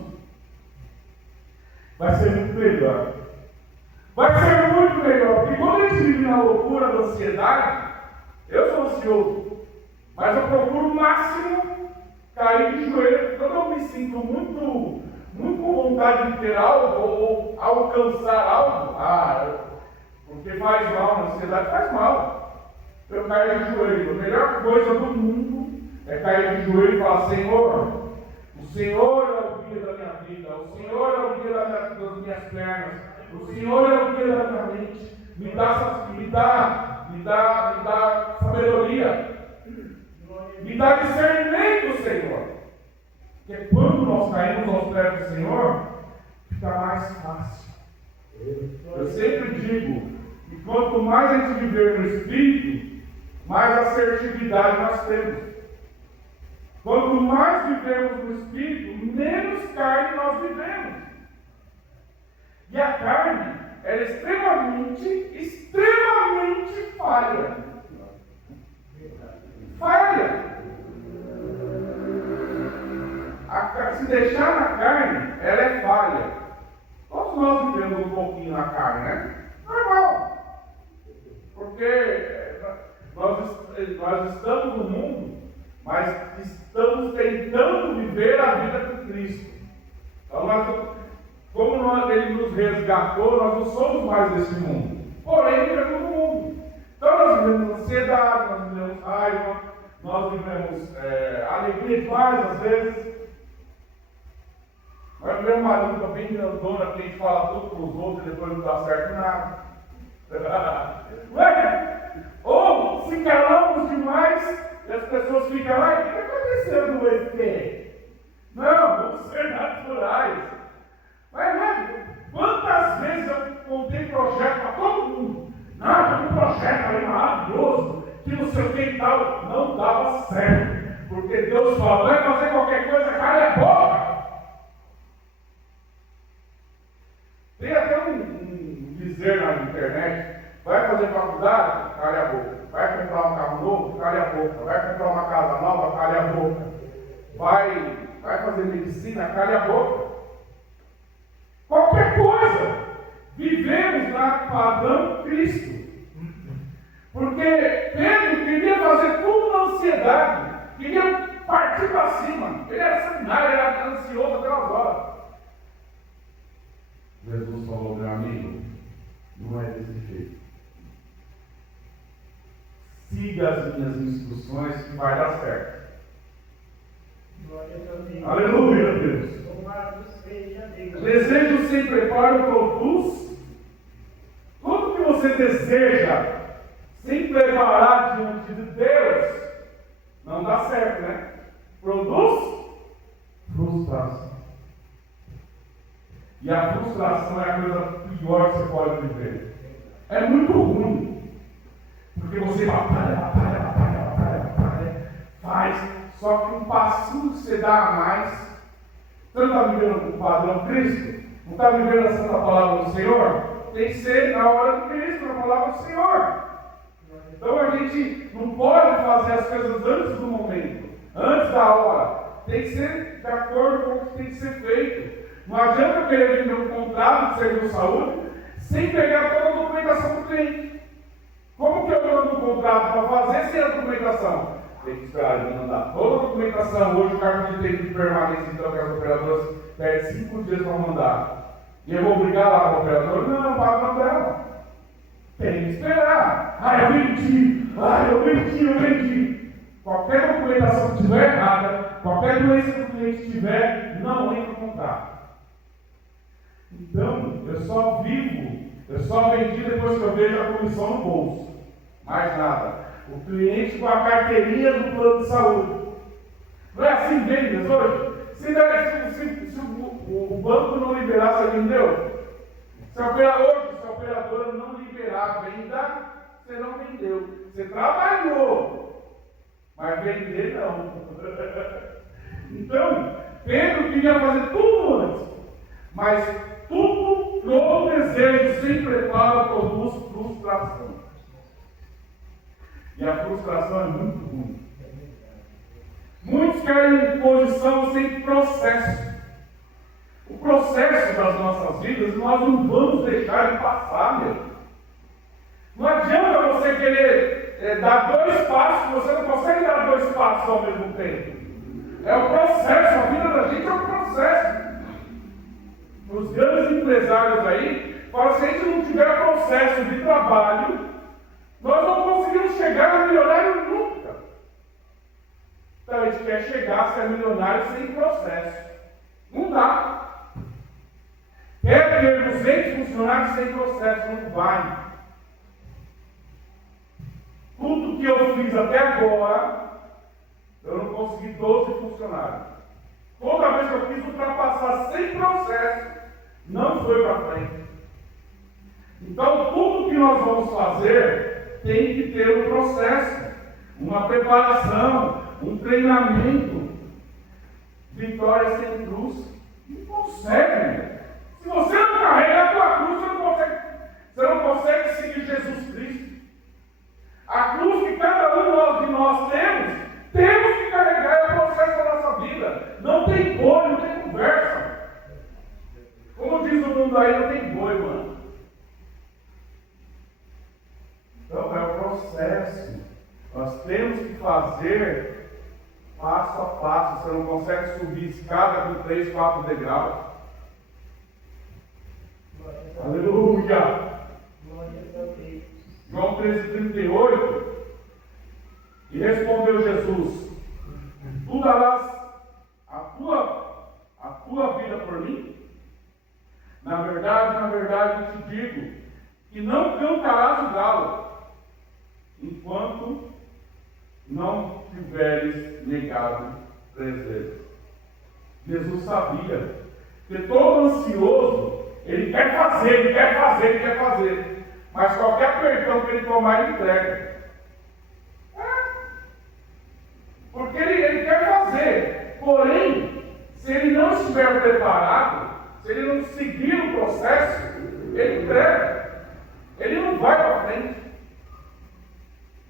Vai ser muito melhor. Vai ser muito melhor. Porque quando a gente vive na loucura da ansiedade, eu sou ansioso, mas eu procuro o máximo cair de joelho. Quando eu me sinto muito com vontade de ter algo ou alcançar algo, porque faz mal, a ansiedade faz mal. Eu caio de joelho. A melhor coisa do mundo é cair de joelho e falar: Senhor, o Senhor é o guia da minha vida, o Senhor é o guia das minhas pernas, o Senhor é o guia da minha mente. Me dá sabedoria, me dá discernimento, Senhor. Porque quando nós caímos aos pés do Senhor, fica mais fácil. Eu sempre digo que quanto mais a gente viver no Espírito, mais assertividade nós temos. Quanto mais vivemos no Espírito, menos carne nós vivemos. E a carne, ela é extremamente falha. Se deixar na carne, ela é falha. Todos nós vivemos um pouquinho na carne, né? Normal. Porque nós estamos no mundo, mas estamos tentando viver a vida com Cristo. Então, como Ele nos resgatou, nós não somos mais desse mundo. Porém, vivemos no mundo. Então, nós vivemos ansiedade, nós vivemos raiva, nós vivemos alegria demais, às vezes. Nós vivemos uma luta bem grandona, que a gente fala tudo para os outros e depois não dá certo nada. Ou se calamos demais e as pessoas ficam lá, o que está acontecendo com esse? Não, vamos ser naturais. Mas quantas vezes eu contei projeto para todo mundo? Não, tem um projeto aí maravilhoso, que não sei o que e tal, não dava certo. Porque Deus fala, vai fazer qualquer coisa, cala a boca. Tem até um dizer na internet, vai fazer faculdade, cala a boca. Vai comprar um carro novo, cala a boca. Vai comprar uma casa nova, cala a boca. Vai fazer medicina, cala a boca. Qualquer coisa. Vivemos na padrão Cristo. Porque Pedro queria fazer tudo na ansiedade. Queria partir para cima. Ele era seminário, ele era ansioso aquelas horas. Jesus falou, meu amigo, não é desse jeito. Siga as minhas instruções que vai dar certo. Glória a Deus. Aleluia, Deus. Louvado seja Deus. Desejo sem preparo produz. Tudo que você deseja sem preparar diante de Deus, não dá certo, né? Produz frustração. E a frustração é a coisa pior que você pode viver. É muito ruim. Porque você batalha, faz, só que um passinho que você dá a mais, você não está vivendo o padrão Cristo? Não está vivendo a santa palavra do Senhor? Tem que ser na hora de Cristo, na palavra do Senhor. Então a gente não pode fazer as coisas antes do momento, antes da hora. Tem que ser de acordo com o que tem que ser feito. Não adianta eu querer vender um contrato de seguro de saúde sem pegar toda a documentação do cliente. Como que eu mando um contrato para fazer sem a documentação? Tem que esperar ele mandar toda a documentação. Hoje o cargo de tempo de permanência, então, que as operadoras perdem 5 dias para mandar. E eu vou obrigar lá a operadora? Não, paga dela. Tem que esperar. Eu vendi. Qualquer documentação que estiver errada, qualquer doença que o cliente tiver, não entra no contrato. Então, eu só vendi depois que eu vejo a comissão no bolso. Mais nada. O cliente com a carteirinha do plano de saúde. Não é assim vendas hoje? Se o banco não liberar, você vendeu? Se a operadora não liberar a venda, você não vendeu. Você trabalhou, mas vender não. Então, Pedro queria fazer tudo antes, mas todo desejo sem preparo produz frustração. E a frustração é muito ruim. Muitos querem posição sem processo. O processo das nossas vidas nós não vamos deixar de passar, meu. Não adianta você querer dar 2 passos, você não consegue dar 2 passos ao mesmo tempo. É o processo, a vida da gente é um processo. Os grandes empresários aí falam que se a gente não tiver processo de trabalho, nós não conseguimos chegar a milionário nunca. Então a gente quer chegar a ser milionário sem processo. Não dá. Quer ter 200 funcionários sem processo, não vai. Tudo que eu fiz até agora, eu não consegui 12 funcionários. Toda vez que eu quis ultrapassar sem processo, não foi para frente. Então, tudo que nós vamos fazer tem que ter um processo, uma preparação, um treinamento. Vitória sem cruz. Não consegue. Se você não carrega a tua cruz, você não consegue seguir Jesus Cristo. A cruz que cada um de nós temos que carregar, é o processo da nossa vida. Não tem cor, não tem fazer passo a passo. Você não consegue subir escada com 3, 4 degraus. Aleluia! João 13,38. E respondeu Jesus: Tu darás a tua vida por mim? Na verdade, eu te digo que não cantarás o galo, enquanto não tiveres negado 3 vezes. Jesus sabia que todo ansioso, ele quer fazer, mas qualquer apertão que ele tomar, ele entrega. Porque ele quer fazer, porém, se ele não estiver preparado, se ele não seguir o processo, ele entrega. Ele não vai para frente.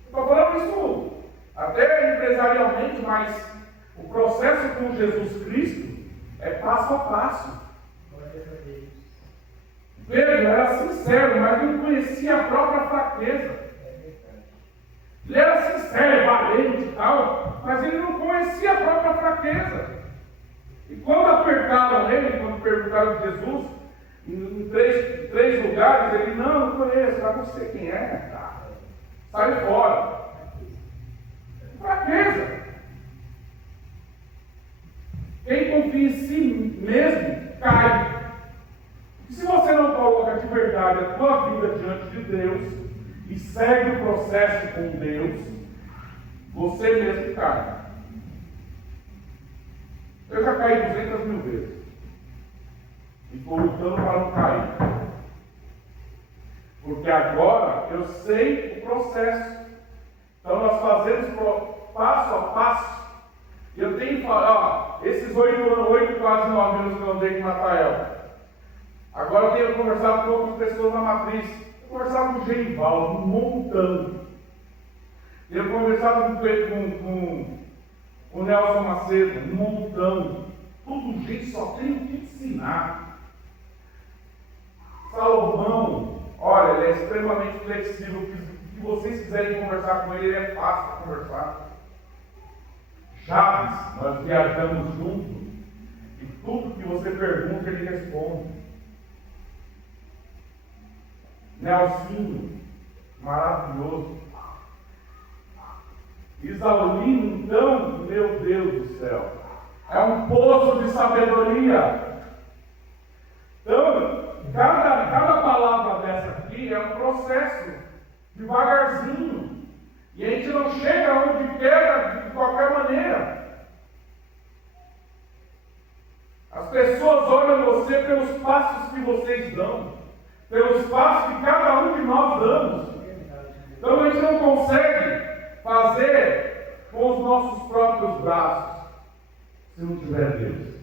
Estou falando isso até empresarialmente, mas o processo com Jesus Cristo é passo a passo. Pedro era sincero, mas não conhecia a própria fraqueza. Ele era sincero, valente e tal, mas ele não conhecia a própria fraqueza. E quando apertaram ele, quando perguntaram de Jesus, em três lugares, ele: não conheço, mas você quem é? Sai fora. Fraqueza. Quem confia em si mesmo cai. E se você não coloca de verdade a tua vida diante de Deus e segue o processo com Deus, você mesmo cai. Eu já caí 200.000 vezes. E estou lutando para não cair. Porque agora eu sei o processo. Então nós fazemos passo a passo. Eu tenho que falar, esses 8, quase 9 anos que eu andei com o Natael. Agora eu tenho conversado com outras pessoas na matriz. Eu conversava com o Genivaldo, um montão. Eu conversava com o Nelson Macedo, um montão. Tudo gente só tem o que ensinar. Salomão, olha, ele é extremamente flexível. Se vocês quiserem conversar com ele, é fácil para conversar. Chaves, nós viajamos juntos. E tudo que você pergunta, ele responde. Nelsinho, maravilhoso. Isaulino, então, meu Deus do céu, é um poço de sabedoria. Então, cada palavra dessa aqui é um processo, devagarzinho. E a gente não chega onde quer de qualquer maneira. As pessoas olham você pelos passos que vocês dão, pelos passos que cada um de nós damos. Então a gente não consegue fazer com os nossos próprios braços, se não tiver Deus.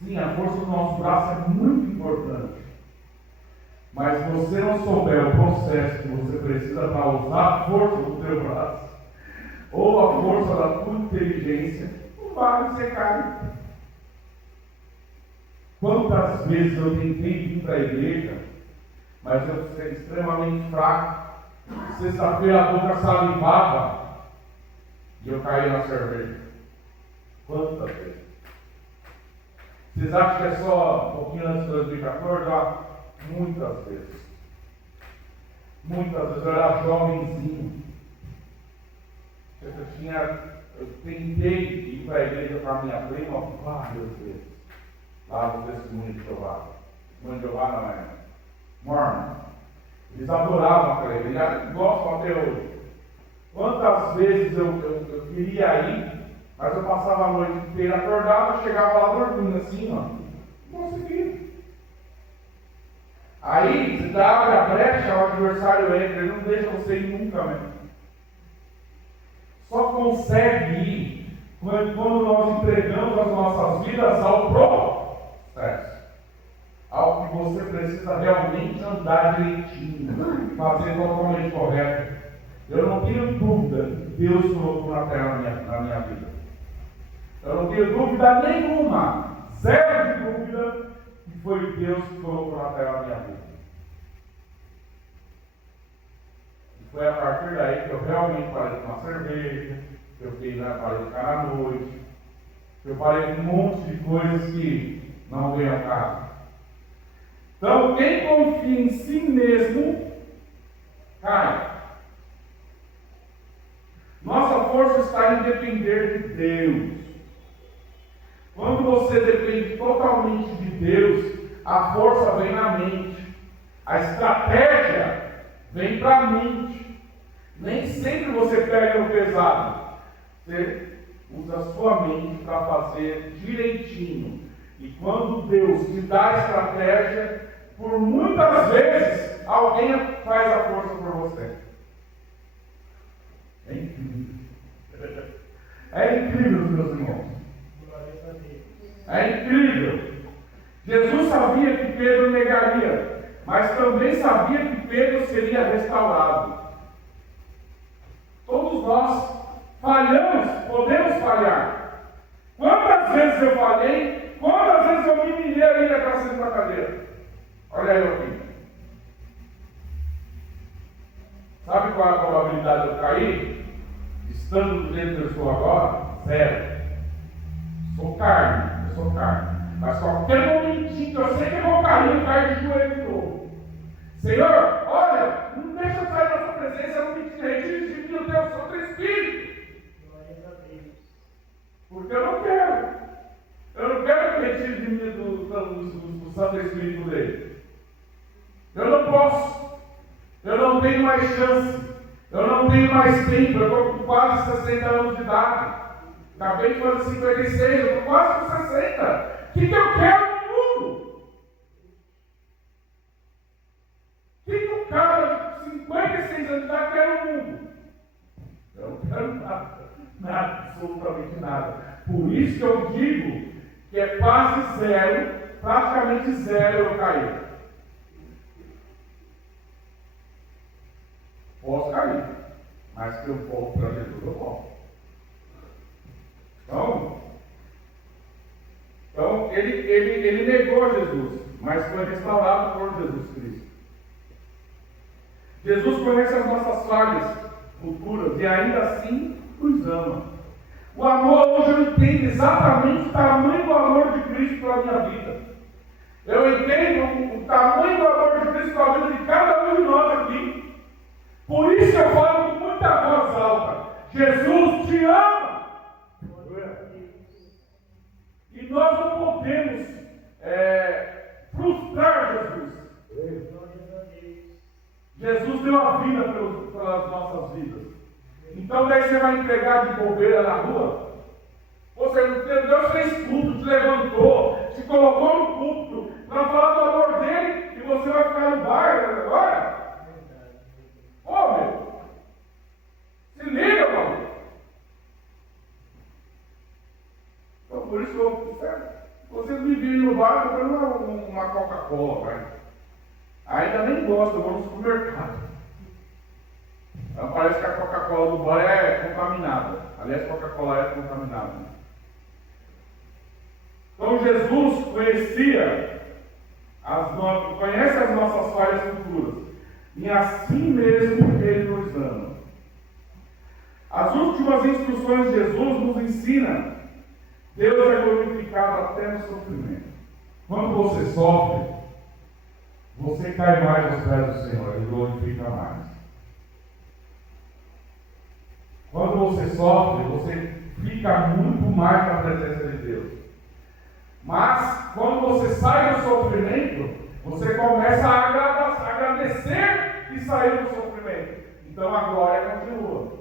Sim, a força do nosso braço é muito importante. Mas se você não souber o processo que você precisa para usar a força do teu braço, ou a força da tua inteligência, não vale, você cai. Quantas vezes eu tentei vir para a igreja, mas eu fui extremamente fraco. Sexta-feira a boca salivava e eu caí na cerveja. Quantas vezes? Vocês acham que é só um pouquinho antes de 2014? Muitas vezes. Muitas vezes eu era jovenzinho. Eu tentei ir para a igreja com a minha prima várias vezes. Lá no Testemunho de Jeová. Testemunho de Jeová não é Mormon. Eles adoravam aquela igreja, gostam até hoje. Quantas vezes eu queria ir, mas eu passava a noite inteira acordado, chegava lá dormindo assim, ó. Não conseguia. Aí, se dá abre a brecha, o adversário entra, ele não deixa você ir nunca mesmo. Só consegue ir quando nós entregamos as nossas vidas ao processo. Algo que você precisa realmente andar direitinho, fazer totalmente correto. Eu não tenho dúvida que Deus colocou na terra na minha vida. Eu não tenho dúvida nenhuma, zero de dúvida, que foi Deus que colocou na terra na minha vida. Foi a partir daí que eu realmente parei de tomar cerveja, que eu parei de ficar à noite, que eu parei com um monte de coisas que não veio ao caso. Então, quem confia em si mesmo, cai. Nossa força está em depender de Deus. Quando você depende totalmente de Deus, a força vem na mente. A estratégia vem para a mente. Nem sempre você pega no pesado. Você usa a sua mente para fazer direitinho. E quando Deus te dá a estratégia, por muitas vezes, alguém faz a força por você. É incrível. É incrível, meus irmãos. É incrível. Jesus sabia que Pedro negaria, mas também sabia que Pedro seria restaurado. Todos nós falhamos, podemos falhar. Quantas vezes eu falhei? Quantas vezes eu me humilhei ali para cima da cadeira? Olha eu aqui. Sabe qual é a probabilidade de eu cair? Estando do jeito que eu estou agora? 0. Sou carne, eu sou carne. Mas qualquer momentinho que eu sei que eu vou cair, eu caio de joelho de novo. Senhor, olha, não deixa eu sair da sua presença, não me retire de mim o teu Santo Espírito. Porque eu não quero. Eu não quero que retire de mim do Santo Espírito dele. Eu não posso. Eu não tenho mais chance. Eu não tenho mais tempo. Eu estou com quase 60 anos de idade. Acabei de fazer 56, eu estou quase com 60. O que eu quero no mundo? O que um cara de 56 anos de idade quer no mundo? Eu não quero nada. Nada, absolutamente nada. Por isso que eu digo que é quase zero, praticamente zero eu cair. Posso cair, mas que eu volto para Jesus, eu volto. Então ele negou Jesus, mas foi restaurado por Jesus Cristo. Jesus conhece as nossas falhas futuras e ainda assim nos ama. O amor hoje eu entendo exatamente o tamanho do amor de Cristo pela minha vida. Eu entendo o tamanho do amor de Cristo pela vida de cada um de nós aqui. Por isso eu falo com muita voz alta: Jesus te ama! E nós não podemos frustrar Jesus. Jesus deu a vida pelas nossas vidas. Então daí você vai entregar de bobeira na rua? Deus fez tudo, te levantou, te colocou no púlpito para falar do amor dele e você vai ficar no bairro agora? Ô meu! Se liga, mano! Então por isso que eu vocês me virem no bar comprando uma Coca-Cola, vai. Ainda nem gosto, eu vou no supermercado. Então, parece que a Coca-Cola do bar é contaminada. Aliás, a Coca-Cola é contaminada. Então Jesus conhece as nossas falhas futuras. E assim mesmo Ele nos ama. As últimas instruções de Jesus nos ensinam: Deus é glorificado até no sofrimento. Quando você sofre, você cai mais aos pés do Senhor, Ele glorifica mais. Quando você sofre, você fica muito mais na presença de Deus. Mas, quando você sai do sofrimento, você começa a agradecer e sair do sofrimento. Então a glória continua.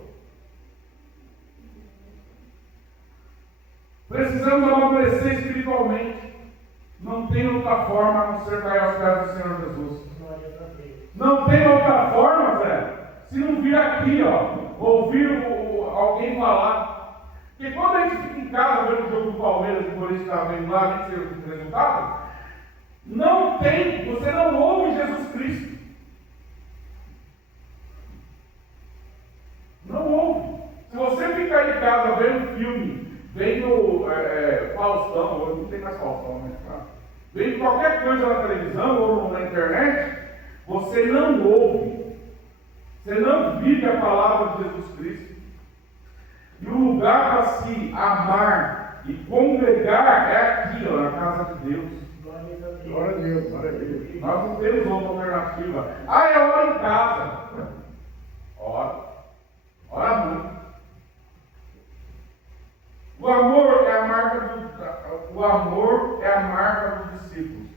Precisamos amadurecer espiritualmente. Não tem outra forma a não ser cair aos pés do Senhor Jesus. Não tem outra forma, velho. Se não vir aqui, ouvir alguém falar. Porque quando a gente fica em casa vendo o jogo do Palmeiras e o Corinthians está vendo lá, nem sei o resultado, você não ouve Jesus Cristo. Não ouve. Se você ficar em casa vendo filme, vendo Faustão, hoje não tem mais Faustão, né? Vendo qualquer coisa na televisão ou na internet, você não ouve. Você não vive a palavra de Jesus Cristo. E o lugar para se amar e congregar é aqui, ó, na casa de Deus. Glória a Deus, glória a Deus. Nós não temos outra alternativa. Ah, é hora em casa. Ora. Ora muito. O amor é a marca dos discípulos.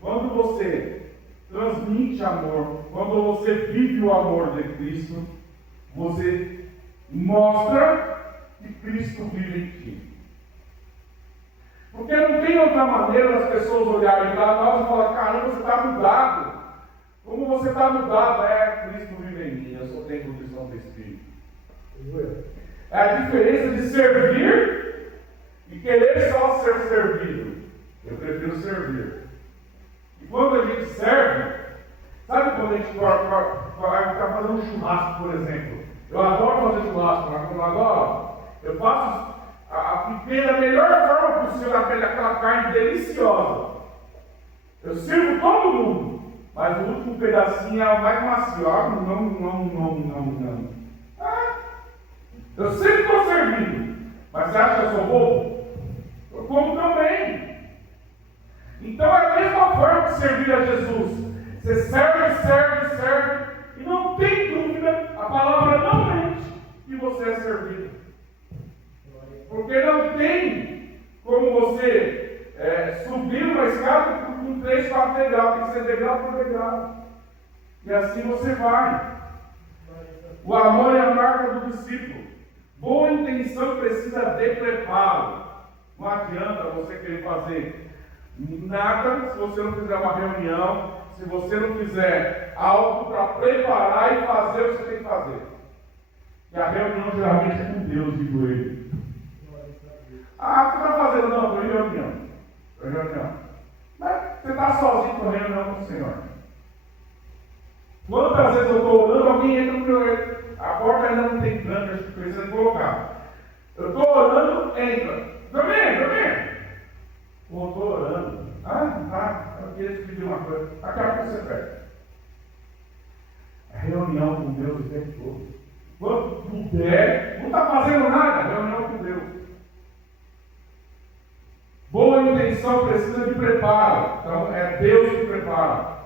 Quando você transmite amor, quando você vive o amor de Cristo, você mostra que Cristo vive em ti. Porque não tem outra maneira das pessoas olharem para nós e falar: caramba, você está mudado. Como você está mudado? É, Cristo vive em mim, eu só tenho condição do Espírito. É a diferença de servir e querer só ser servido. Eu prefiro servir. E quando a gente serve, sabe quando a gente vai ficar fazendo um churrasco, por exemplo? Eu adoro fazer churrasco, mas quando eu adoro, eu faço da melhor forma possível aquela carne deliciosa. Eu sirvo todo mundo, mas o último pedacinho é o mais macio. Não. Eu sempre estou servindo, mas você acha que eu sou bobo? Eu como também. Então é a mesma forma de servir a Jesus. Você serve, e não tem dúvida, a palavra não mente, que você é servido. Porque não tem como você subir uma escada com 3, 4 degraus, tem que ser degrau por degrau. E assim você vai. O amor é a marca do discípulo. Boa intenção precisa de preparo. Não adianta você querer fazer nada se você não fizer uma reunião, se você não fizer algo para preparar e fazer o que você tem que fazer. E a reunião geralmente é com Deus, digo ele. Ah, o que você está fazendo? Não, estou em reunião. Mas você está sozinho com a reunião com o Senhor. Quantas vezes eu estou orando, alguém entra no meu... A porta ainda não tem tranca, acho que precisa colocar. Eu estou orando, entra. Também. Pô, estou orando. Eu queria te pedir uma coisa. Daqui a pouco você pede. A reunião com Deus o tempo todo. Quando puder, não está fazendo nada, reunião com Deus. Boa intenção precisa de preparo. Então é Deus que prepara.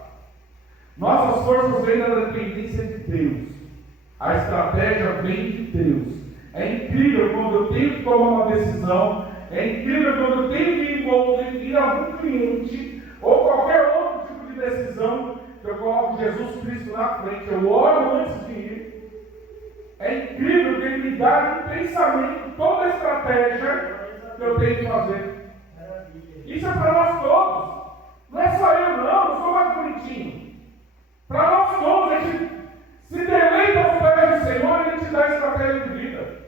Nossas forças vêm da dependência de Deus. A estratégia vem de Deus. É incrível quando eu tenho que tomar uma decisão. É incrível quando eu tenho que ir a algum cliente ou qualquer outro tipo de decisão que eu coloco Jesus Cristo na frente. Eu oro antes de ir. É incrível que Ele me dá um pensamento, toda a estratégia que eu tenho que fazer. Isso é para nós todos. Não é só eu não sou mais bonitinho. Para nós todos, a gente se deleita aos pés do Senhor e Ele te dá a estratégia de vida.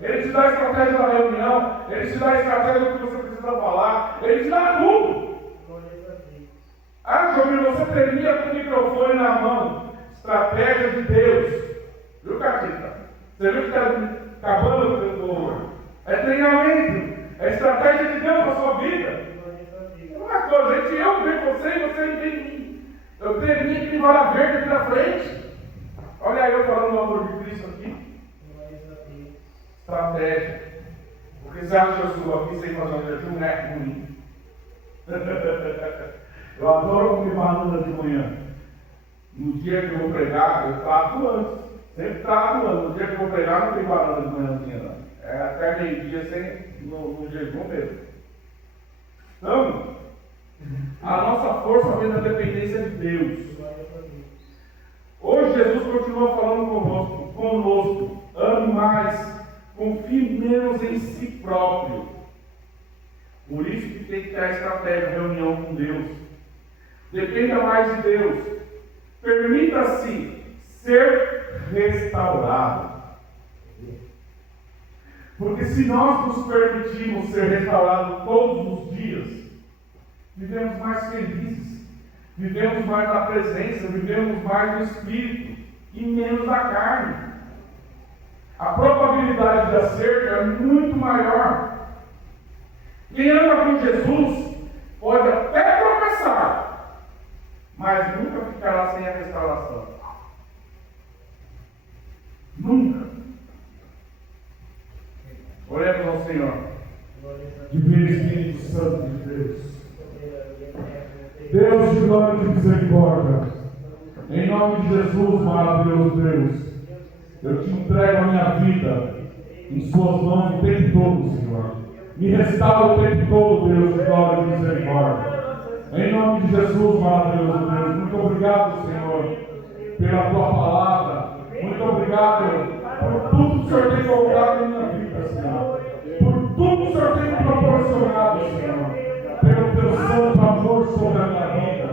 Ele te dá a estratégia da reunião, Ele te dá a estratégia do que você precisa falar, Ele te dá tudo. Jomir, você termina com o microfone na mão. Estratégia de Deus. Viu, Catita? Você viu que está acabando o teu louvor? É treinamento. É estratégia de Deus na sua vida. Uma coisa, gente, eu vejo você e você vê em mim. Eu termino aqui vara verde aqui na frente. Olha aí eu falando do amor de Cristo aqui. Estratégia. Porque você acha que eu estou aqui sem fazer um jejum? É ruim. Eu adoro comer banana de manhã. No dia que eu vou pregar, eu trato antes. Sempre trato antes. No dia que eu vou pregar, não tem banana de manhãzinha, não. É até meio-dia no jejum mesmo. Então, a nossa força vem da dependência de Deus. Hoje Jesus continua falando conosco. Ame mais, confie menos em si próprio. Por isso que tem que ter a estratégia, reunião com Deus. Dependa mais de Deus. Permita-se ser restaurado. Porque se nós nos permitirmos ser restaurados todos os dias, vivemos mais felizes, vivemos mais na presença, vivemos mais no Espírito e menos na carne. A probabilidade de acerto é muito maior. Quem anda com Jesus pode até tropeçar, mas nunca ficará sem a restauração. Nunca. Oremos ao Senhor. Divino Espírito Santo de Deus. Deus de glória e de misericórdia. Em nome de Jesus, maravilhoso Deus. Eu te entrego a minha vida em suas mãos o tempo todo, Senhor. Me restaura o tempo todo, Deus de glória e de misericórdia. Em nome de Jesus, maravilhoso Deus. Muito obrigado, Senhor, pela tua palavra. Muito obrigado por tudo que o Senhor tem colocado na minha vida, Senhor. Por tudo que o Senhor tem me proporcionado, Senhor. Pelo teu santo amor sobre a minha vida.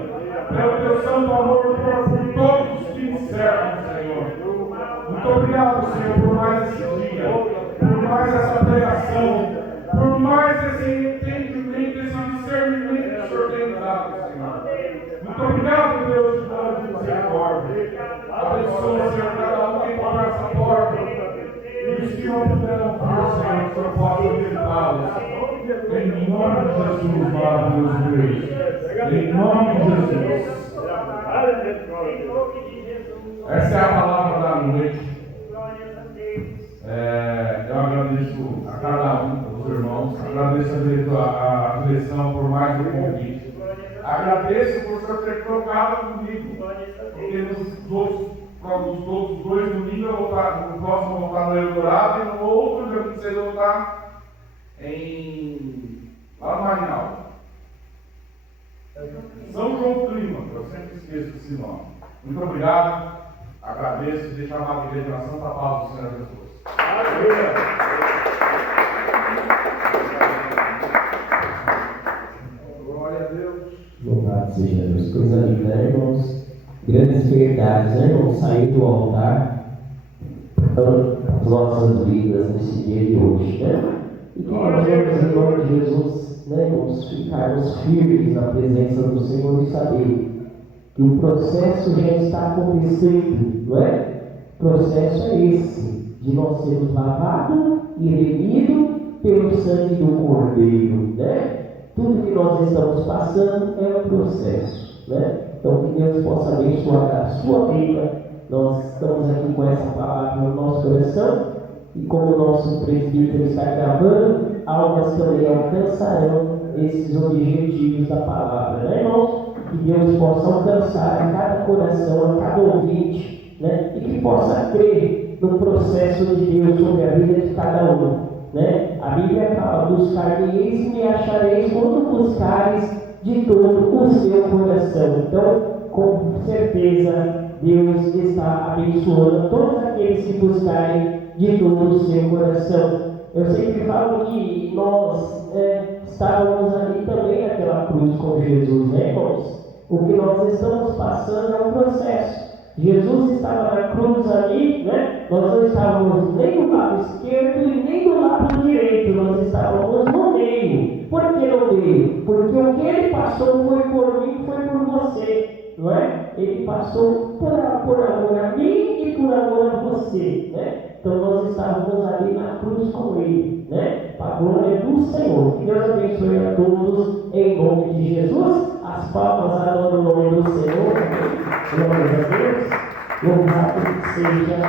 Pelo teu santo amor por todos que me servem, Senhor. Muito obrigado, Senhor, por mais esse dia, por mais essa pregação, por mais esse entendimento, esse discernimento que o Senhor tem me dado, Senhor. Muito obrigado, Deus de glória e de misericórdia. Abençoa, Senhor, cada um que entra nessa porta. E os que não puderam vir, Senhor, que o Senhor possa visitá-los. Em nome de Jesus, maravilhoso Deus. Em nome de Jesus. Essa é a palavra da noite. Eu agradeço a cada um dos irmãos. Agradeço a direção por mais um convite. Agradeço por você ter trocado comigo. Porque nos outros 2 domingos eu vou estar, no próximo eu vou estar no Eldorado e no outro dia 26 eu vou estar lá no Marinaldo. São João Clima, eu sempre esqueço esse nome. Muito obrigado, agradeço e deixo a amada igreja na santa paz do Senhor Jesus. Aleluia! Glória a Deus. Louvado seja Deus. Coisa linda, né, irmãos? Grandes verdades, né, irmãos? Sair do altar as nossas vidas nesse dia de hoje, né? E que nós vamos, em nome de Jesus, né, irmãos, ficarmos firmes na presença do Senhor e saber que o processo já está acontecendo, não é? O processo é esse, de nós sermos lavados e remidos pelo sangue do Cordeiro, né? Tudo que nós estamos passando é um processo, né? Então, que Deus possa abençoar a sua vida. Nós estamos aqui com essa palavra no nosso coração e como o nosso presbítero está gravando, almas também alcançarão esses objetivos da palavra, né, irmãos? Que Deus possa alcançar a cada coração, a cada ouvinte, né? E que possa crer no processo de Deus sobre a vida de cada um, né? A Bíblia fala: buscar-me-eis e me achareis quando buscareis de todo o seu coração. Então, com certeza, Deus está abençoando todos aqueles que buscarem de todo o seu coração. Eu sempre falo que nós estávamos ali também naquela cruz com Jesus, né, irmãos? O que nós estamos passando é um processo. Jesus estava na cruz ali, né? Nós não estávamos nem do lado esquerdo e nem do lado direito, nós estávamos no meio. Por que no meio? Porque o que ele passou foi por mim, foi por você, não é? Ele passou por amor a mim e por amor a você, né? Então nós estávamos ali na cruz com ele, né? Para a glória do Senhor. Que Deus abençoe a todos em nome de Jesus. As palmas adoram o nome do Senhor. Glória a Deus. Louvado seja